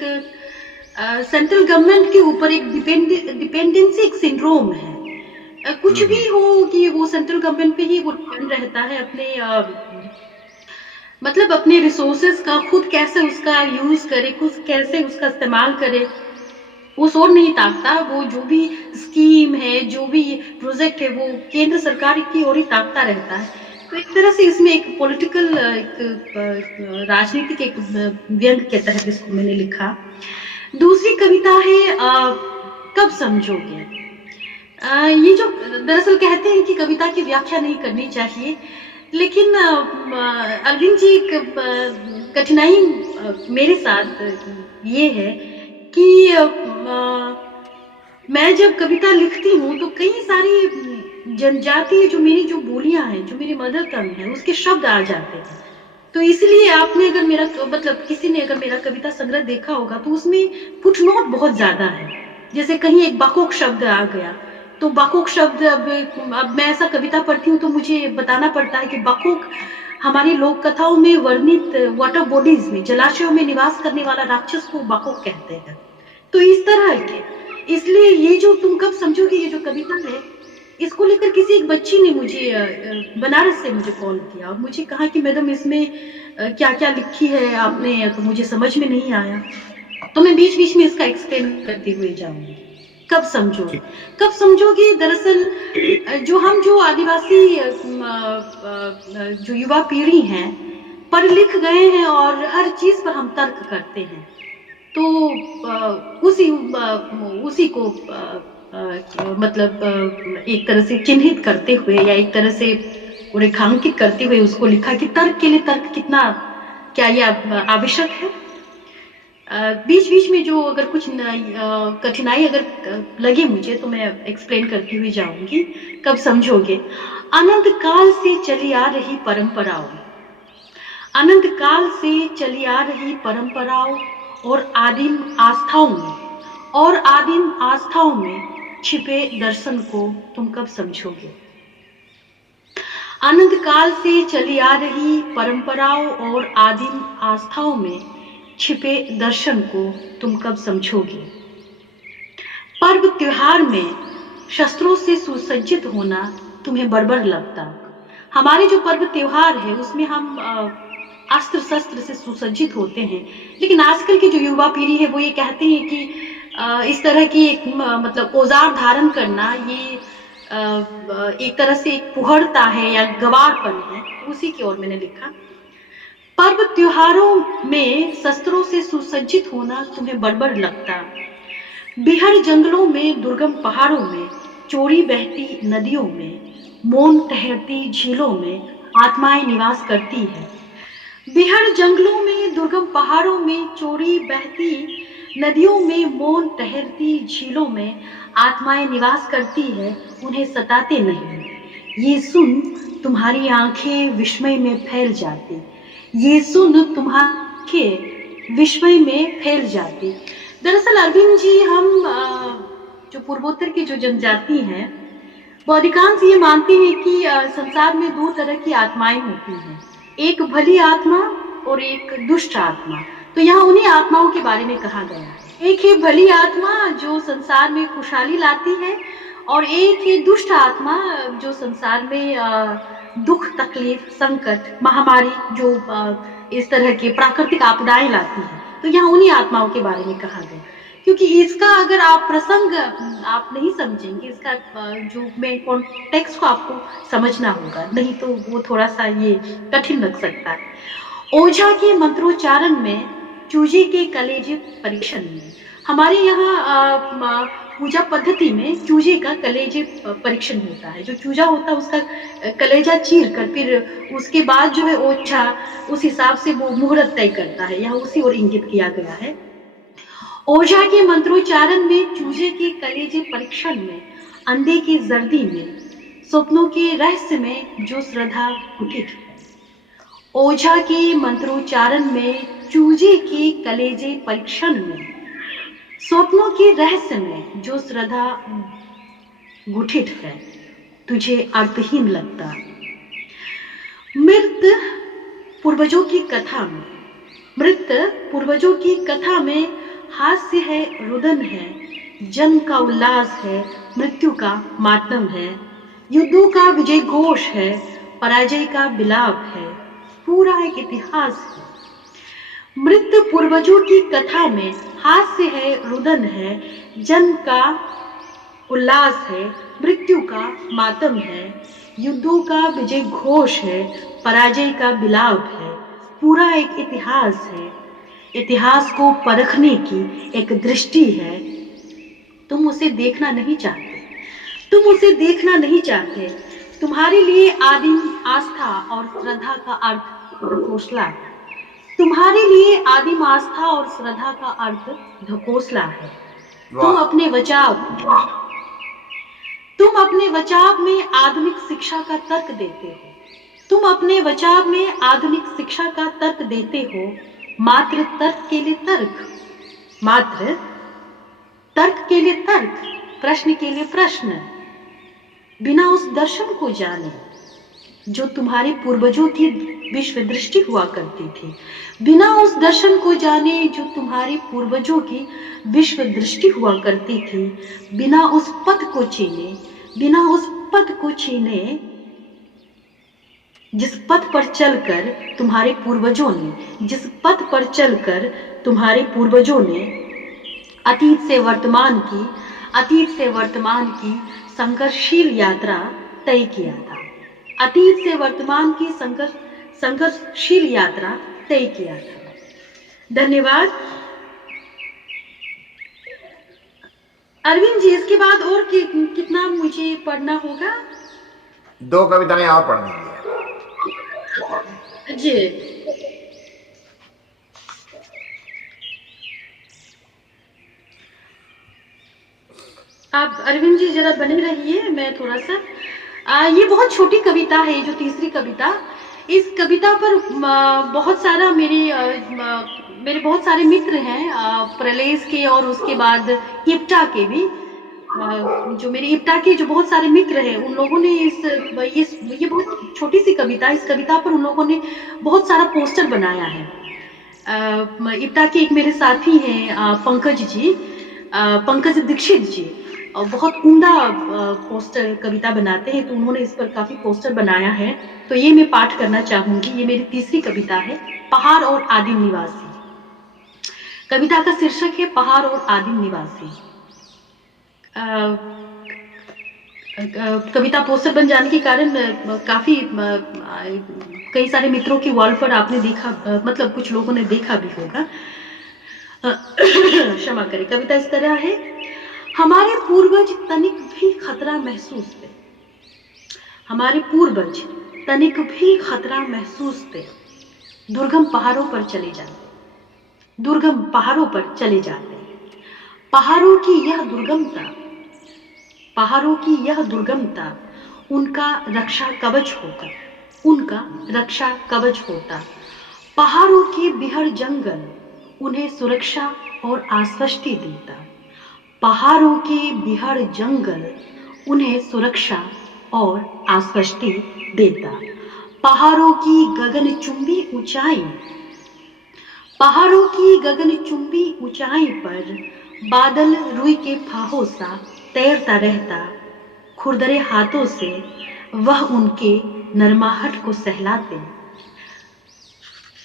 सेंट्रल गवर्नमेंट के ऊपर एक डिपेंडेंसी, एक सिंड्रोम है। कुछ भी हो कि वो सेंट्रल गवर्नमेंट पे ही वो डिपेंड रहता है। अपने मतलब अपने रिसोर्सेज का खुद कैसे उसका यूज करे, खुद कैसे उसका इस्तेमाल करे, वो सोच नहीं ताकता। वो जो भी स्कीम है, जो भी प्रोजेक्ट है, वो केंद्र सरकार की ओर ही ताकता रहता है। तो एक तरह से इसमें एक पॉलिटिकल, एक राजनीतिक एक व्यंग के तहत इसको मैंने लिखा। दूसरी कविता है कब समझोगे। ये जो दरअसल कहते हैं कि कविता की व्याख्या नहीं करनी चाहिए, लेकिन अरविंद जी एक कठिनाई मेरे साथ ये है कि मैं जब कविता लिखती हूँ तो कई सारी जनजातीय जो मेरी जो बोलियां हैं, जो मेरी मदर टंग है, उसके शब्द आ जाते हैं। तो इसलिए आपने अगर मेरा मतलब किसी ने अगर मेरा कविता संग्रह देखा होगा तो उसमें फुटनोट बहुत ज्यादा है। जैसे कहीं एक बाकोक शब्द आ गया तो बाकोक शब्द, अब मैं ऐसा कविता पढ़ती हूँ तो मुझे बताना पड़ता है कि बाकोक हमारी लोक कथाओं में वर्णित वाटर बॉडीज में, जलाशयों में निवास करने वाला राक्षस को बाकोक कहते हैं। तो इस तरह के, इसलिए ये जो तुम कब समझोगे, ये जो कविता है इसको लेकर किसी एक बच्ची ने मुझे बनारस से मुझे कॉल किया और मुझे कहा कि मैडम इसमें क्या-क्या लिखी है आपने, तो मुझे समझ में नहीं आया। तो मैं बीच-बीच में इसका एक्सप्लेन करते हुए जाऊँगी। कब समझोगे? ठीक। कब समझोगे दरअसल जो आदिवासी जो युवा पीढ़ी हैं, पढ़ लिख गए हैं और हर चीज़ पर हम तर्क करते हैं। तो उसी को मतलब एक तरह से चिन्हित करते हुए या एक तरह से रेखांकित करते हुए उसको लिखा कि तर्क के लिए तर्क कितना क्या ये आवश्यक है? बीच-बीच में जो अगर कुछ कठिनाई अगर लगे मुझे तो मैं एक्सप्लेन करती हुई जाऊँगी, कब समझोगे? अनंत काल से चली आ रही परंपराओं अनंत काल से चली आ रही परंपराओं और आदिम आस्थाओं में छिपे दर्शन को तुम कब समझोगे? अनंत काल से चली आ रही परंपराओं और आदिम आस्थाओं में छिपे दर्शन को तुम कब समझोगे? पर्व त्योहार में शस्त्रों से सुसज्जित होना तुम्हें बर्बर लगता। हमारे जो पर्व त्योहार है उसमें हम अस्त्र शस्त्र से सुसज्जित होते हैं, लेकिन आजकल की जो युवा पीढ़ी है वो ये कहते हैं कि इस तरह की एक मतलब औजार धारण करना ये एक तरह से एक फुहड़ता है या गंवारपन है। उसी की ओर मैंने लिखा। पर्व त्योहारों में शस्त्रों से सुसज्जित होना तुम्हें बर्बर लगता। बिहार जंगलों में, दुर्गम पहाड़ों में, चौड़ी बहती नदियों में, मौन ठहरती झीलों में आत्माएं निवास करती है। बिहार जंगलों में, दुर्गम पहाड़ों में, चौड़ी बहती नदियों में, मौन ठहरती झीलों में आत्माएं निवास करती है, उन्हें सताते नहीं। ये सुन तुम्हारी आंखें विस्मय में फैल जाती। ये सुन तुम्हारी आंखें विस्मय में फैल जाती। दरअसल अरविंद जी, हम जो पूर्वोत्तर की जो जनजाति हैं वो अधिकांश ये मानते हैं कि संसार में दो तरह की आत्माएं होती हैं, एक भली आत्मा और एक दुष्ट आत्मा। तो यहाँ उन्हीं आत्माओं के बारे में कहा गया है। एक है भली आत्मा जो संसार में खुशहाली लाती है और एक है दुष्ट आत्मा जो संसार में दुख, तकलीफ, संकट, महामारी जो इस तरह के प्राकृतिक आपदाएं लाती है। तो यहाँ उन्हीं आत्माओं के बारे में कहा गया। क्योंकि इसका अगर आप प्रसंग आप नहीं समझेंगे, इसका जो मैं कॉन्टेक्स्ट को आपको समझना होगा, नहीं तो वो थोड़ा सा ये कठिन लग सकता है। ओझा के मंत्रोच्चारण में, चूजे के कलेजे परीक्षण में, हमारे यहाँ पूजा पद्धति में चूजे का कलेजे परीक्षण होता है। जो चूजा होता है उसका कलेजा चीर कर फिर उसके बाद जो है ओझा उस हिसाब से वो मुहूर्त तय करता है। यहाँ उसी ओर इंगित किया गया है। ओझा के मंत्रोच्चारण में, चूजे के कलेजे परीक्षण में, अंधे की जर्दी में, स्वप्नों के रहस्य में जो श्रद्धा कुटित है। ओझा के मंत्रोच्चारण में, चूजे के कलेजे परीक्षण में, स्वप्नों के रहस्य में जो श्रद्धा गुठित है, तुझे अर्थहीन लगता। मृत पूर्वजों की कथा में हास्य है, रुदन है, जन्म का उल्लास है, मृत्यु का मातम है, युद्धों का विजय घोष है, पराजय का विलाप है, पूरा एक इतिहास है। मृत पूर्वजों की कथा में हास्य है, रुदन है, जन्म का उल्लास है, मृत्यु का मातम है, युद्धों का विजय घोष है, पराजय का विलाप है, पूरा एक इतिहास है। इतिहास को परखने की एक दृष्टि है। तुम उसे देखना नहीं चाहते। तुम्हारे लिए आदिम आस्था और श्रद्धा का अर्थ ढकोसला है। तुम्हारे लिए आदिम आस्था और श्रद्धा का अर्थ ढकोसला है। तुम अपने बचाव में आधुनिक शिक्षा का तर्क देते हो। मात्र तर्क के लिए तर्क, प्रश्न के लिए प्रश्न, बिना उस दर्शन को जाने जो तुम्हारे पूर्वजों की विश्व दृष्टि हुआ करती थी, बिना उस दर्शन को जाने जो तुम्हारे पूर्वजों की विश्व दृष्टि हुआ करती थी, बिना उस पथ को चीने, बिना उस पद को छीने, जिस पथ पर चलकर तुम्हारे पूर्वजों ने, जिस पथ पर चलकर तुम्हारे पूर्वजों ने अतीत से वर्तमान की संघर्षशील यात्रा तय किया था। अतीत से वर्तमान की संघर्षशील यात्रा तय किया था। धन्यवाद अरविंद जी। इसके बाद और कितना मुझे पढ़ना होगा? 2 कविताएं और पढ़नी है जी। आप अरविंद जी जरा बने रहिए, मैं थोड़ा सा ये बहुत छोटी कविता है, जो तीसरी कविता। इस कविता पर बहुत सारा मेरे बहुत सारे मित्र हैं, प्रलेस के और उसके बाद इप्टा के भी। जो मेरे इप्टा के जो बहुत सारे मित्र हैं, उन लोगों ने ये बहुत छोटी सी कविता, इस कविता पर उन लोगों ने बहुत सारा पोस्टर बनाया है। इप्टा के एक मेरे साथी हैं पंकज दीक्षित जी, बहुत उम्दा पोस्टर कविता बनाते हैं, तो उन्होंने इस पर काफी पोस्टर बनाया है। तो ये मैं पाठ करना चाहूंगी। ये मेरी तीसरी कविता है, पहाड़ और आदिम निवासी। कविता का शीर्षक है पहाड़ और आदिम निवासी। कविता पोस्टर बन जाने के कारण काफी कई सारे मित्रों की वॉल पर आपने देखा, मतलब कुछ लोगों ने देखा भी होगा। क्षमा करें। कविता इस तरह है। हमारे पूर्वज तनिक भी खतरा महसूस थे, हमारे पूर्वज तनिक भी खतरा महसूस थे, दुर्गम पहाड़ों पर चले जाते, दुर्गम पहाड़ों पर चले जाते। पहाड़ों की यह दुर्गमता, पहाड़ों की यह दुर्गमता उनका रक्षा कवच होता, उनका रक्षा कवच होता। पहाड़ों के बिहड़ जंगल उन्हें सुरक्षा और आश्वस्ति देता, पहाड़ों के बिहड़ जंगल उन्हें सुरक्षा और आश्वस्ति देता। पहाड़ों की गगनचुंबी ऊंचाई, पहाड़ों की गगनचुंबी ऊंचाई पर बादल रुई के फाहों सा तैरता रहता, खुरदरे हाथों से वह उनके नरमाहट को सहलाते,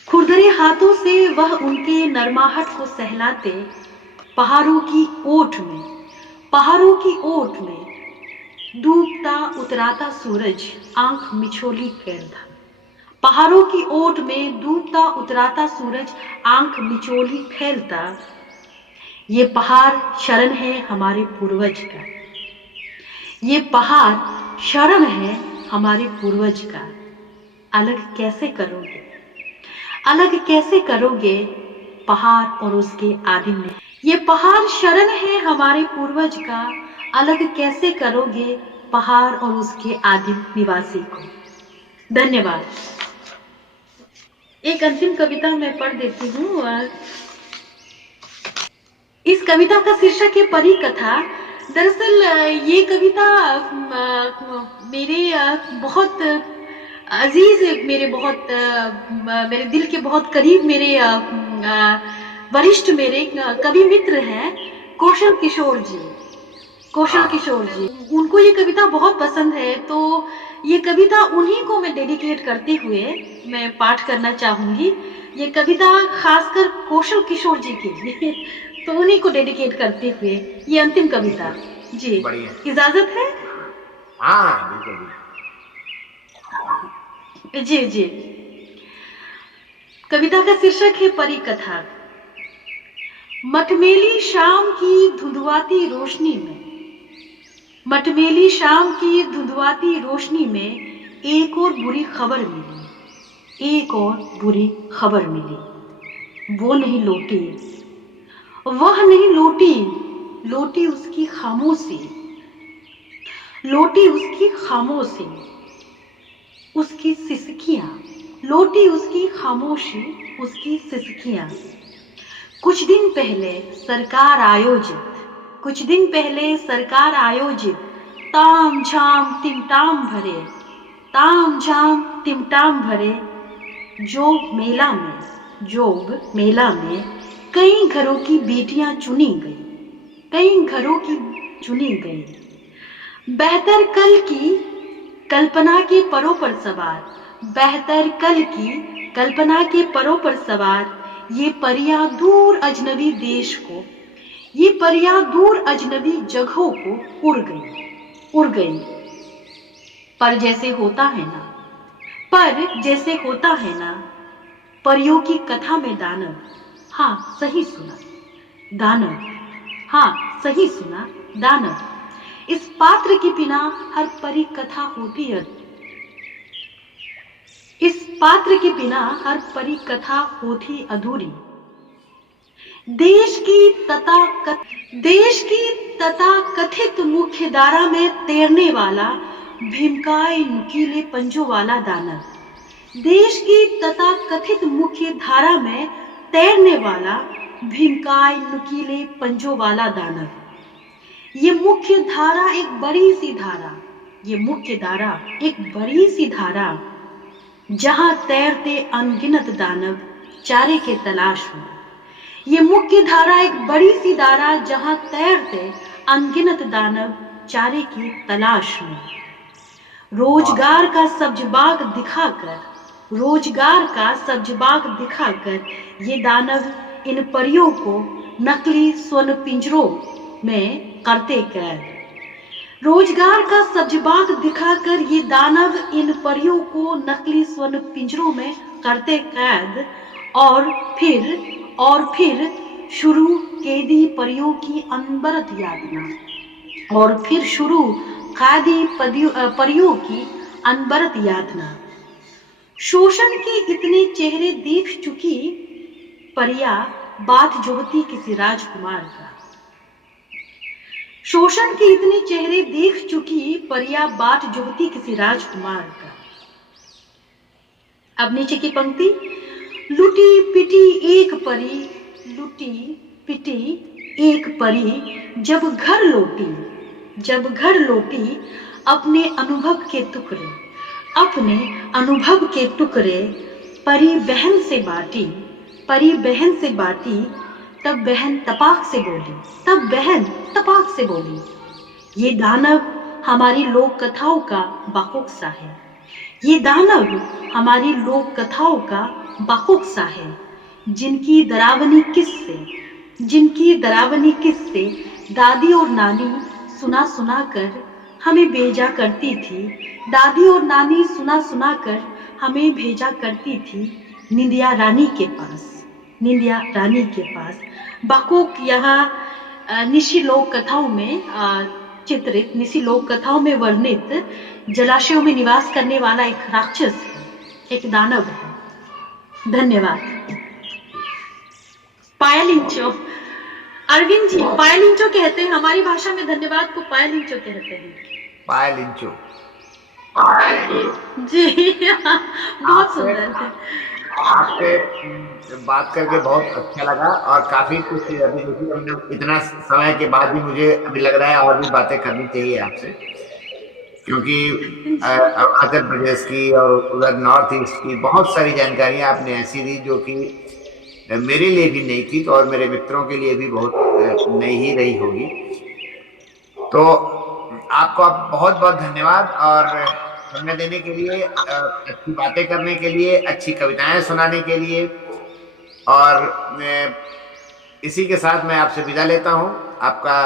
खुरदरे हाथों से वह उनके नरमाहट को सहलाते। पहाड़ों की ओट में, पहाड़ों की ओट में डूबता उतराता सूरज आंख मिचोली फैलता, पहाड़ों की ओट में डूबता उतराता सूरज आंख मिचोली फैलता। ये पहाड़ शरण है हमारे पूर्वज का, ये पहाड़ शरण है हमारे पूर्वज का। अलग कैसे करोगे, अलग कैसे करोगे पहाड़ और उसके आदिम ने। ये पहाड़ शरण है हमारे पूर्वज का, अलग कैसे करोगे पहाड़ और उसके आदिम निवासी को। धन्यवाद। एक अंतिम कविता मैं पढ़ देती हूँ। इस कविता का शीर्षक है परी कथा। दरअसल ये कविता मेरे बहुत अजीज, मेरे दिल के बहुत करीब, मेरे वरिष्ठ मेरे कवि मित्र हैं कौशल किशोर जी, कौशल किशोर जी। उनको ये कविता बहुत पसंद है, तो ये कविता उन्हीं को मैं डेडिकेट करते हुए मैं पाठ करना चाहूंगी। ये कविता खासकर कौशल किशोर जी के लिए, तो उन्हीं को डेडिकेट करते हुए ये अंतिम कविता। जी इजाजत है? हाँ बिल्कुल। जी जी। कविता का शीर्षक है परी कथा। मटमेली शाम की धुंधुआती रोशनी में, मटमेली शाम की धुंधुआती रोशनी में एक और बुरी खबर मिली, एक और बुरी खबर मिली। वो नहीं लौटी, वह नहीं लौटी, लौटी उसकी खामोशी, लौटी उसकी खामोशी, उसकी सिसकियां, लौटी उसकी खामोशी, उसकी सिसकियां। कुछ दिन पहले सरकार आयोजित, कुछ दिन पहले सरकार आयोजित ताम झाम टिमटाम भरे, ताम झाम टिमटाम भरे जोग मेला में, जोग मेला में कई घरों की बेटियां चुनी गई, कई घरों की चुनी गई। बेहतर कल की कल्पना के परों पर सवार, बेहतर कल की कल्पना के परों पर सवार, ये परियां दूर अजनबी देश को, ये परियां दूर अजनबी जगहों को उड़ गई। पर जैसे होता है ना, पर जैसे होता है ना, परियों की कथा में दानव, हाँ सही सुना, दानव, हाँ सही सुना, दानव। इस पात्र के बिना हर परी कथा होती है, इस पात्र के बिना हर परी कथा होती अधूरी। देश की तथाकथित मुख्य धारा में तैरने वाला भीमकाय नुकीले पंजों वाला दानव, देश की तथाकथित मुख्य धारा में तैरने वाला भीमकाय नुकीले पंजों वाला दानव। ये मुख्य धारा एक बड़ी सी धारा, ये मुख्य धारा एक बड़ी सी धारा, जहां तैरते अनगिनत दानव चारे के तलाश में। ये मुख्य धारा एक बड़ी सी धारा, जहां तैरते अनगिनत दानव चारे की तलाश में। रोजगार का सब्ज बाग दिखाकर, रोजगार का सब्ज बाग दिखाकर ये दानव इन परियों को नकली स्वर्ण पिंजरों में करते कैद। रोजगार का सब्ज बाग दिखाकर ये दानव इन परियों को नकली स्वर्ण पिंजरों में करते कैद, और फिर शुरू कैदी परियों की अनबरत यातना, और फिर शुरू कैदी परियों की अनबरत यातना। शोषण के इतने चेहरे देख चुकी परिया बात जोहती किसी राजकुमार का, शोषण के इतने चेहरे देख चुकी परिया बात जोहती किसी राजकुमार का। अब नीचे की पंक्ति, लुटी पिटी एक परी, लुटी पिटी एक परी जब घर लौटी, जब घर लौटी अपने अनुभव के टुकड़े, अपने अनुभव के टुकड़े परी बहन से बाटी, परी बहन से बाटी, तब बहन तपाक से बोली, तब बहन तपाक से बोली, ये दानव हमारी लोक कथाओं का बाकुक्सा है, ये दानव हमारी लोक कथाओं का बाकुक्सा है, जिनकी डरावनी किस्से दादी और नानी सुना सुना कर हमें भेजा करती थी, दादी और नानी सुना सुना कर हमें भेजा करती थी निंदिया रानी के पास, निंदिया रानी के पास। बाकुक यहाँ निशी लोक कथाओं में चित्रित, निशी लोक कथाओं में वर्णित जलाशयों में निवास करने वाला एक राक्षस है, एक दानव है। धन्यवाद। पायलिंचो, अरविंद जी पायलिंचो कहते हैं, हमारी भाषा में धन्यवाद को पायलिंचो कहते हैं। पायलिंचो जी बहुत सुंदर। आपसे बात करके बहुत अच्छा लगा, और काफी कुछ अभी इतना समय के बाद भी मुझे अभी लग रहा है और भी बातें करनी चाहिए आपसे, क्योंकि अरुणाचल प्रदेश की और उधर नॉर्थ ईस्ट की बहुत सारी जानकारियां आपने ऐसी दी जो कि मेरे लिए भी नई थी, तो और मेरे मित्रों के लिए भी बहुत नई ही रही होगी। तो आपको बहुत बहुत धन्यवाद, और समय देने के लिए, अच्छी बातें करने के लिए, अच्छी कविताएं सुनाने के लिए, और इसी के साथ मैं आपसे विदा लेता हूं। आपका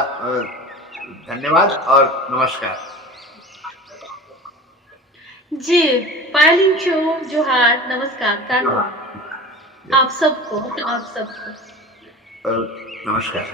धन्यवाद और नमस्कार। जी पायलिंचो जोहार, नमस्कार आप सबको, आप सबको नमस्कार।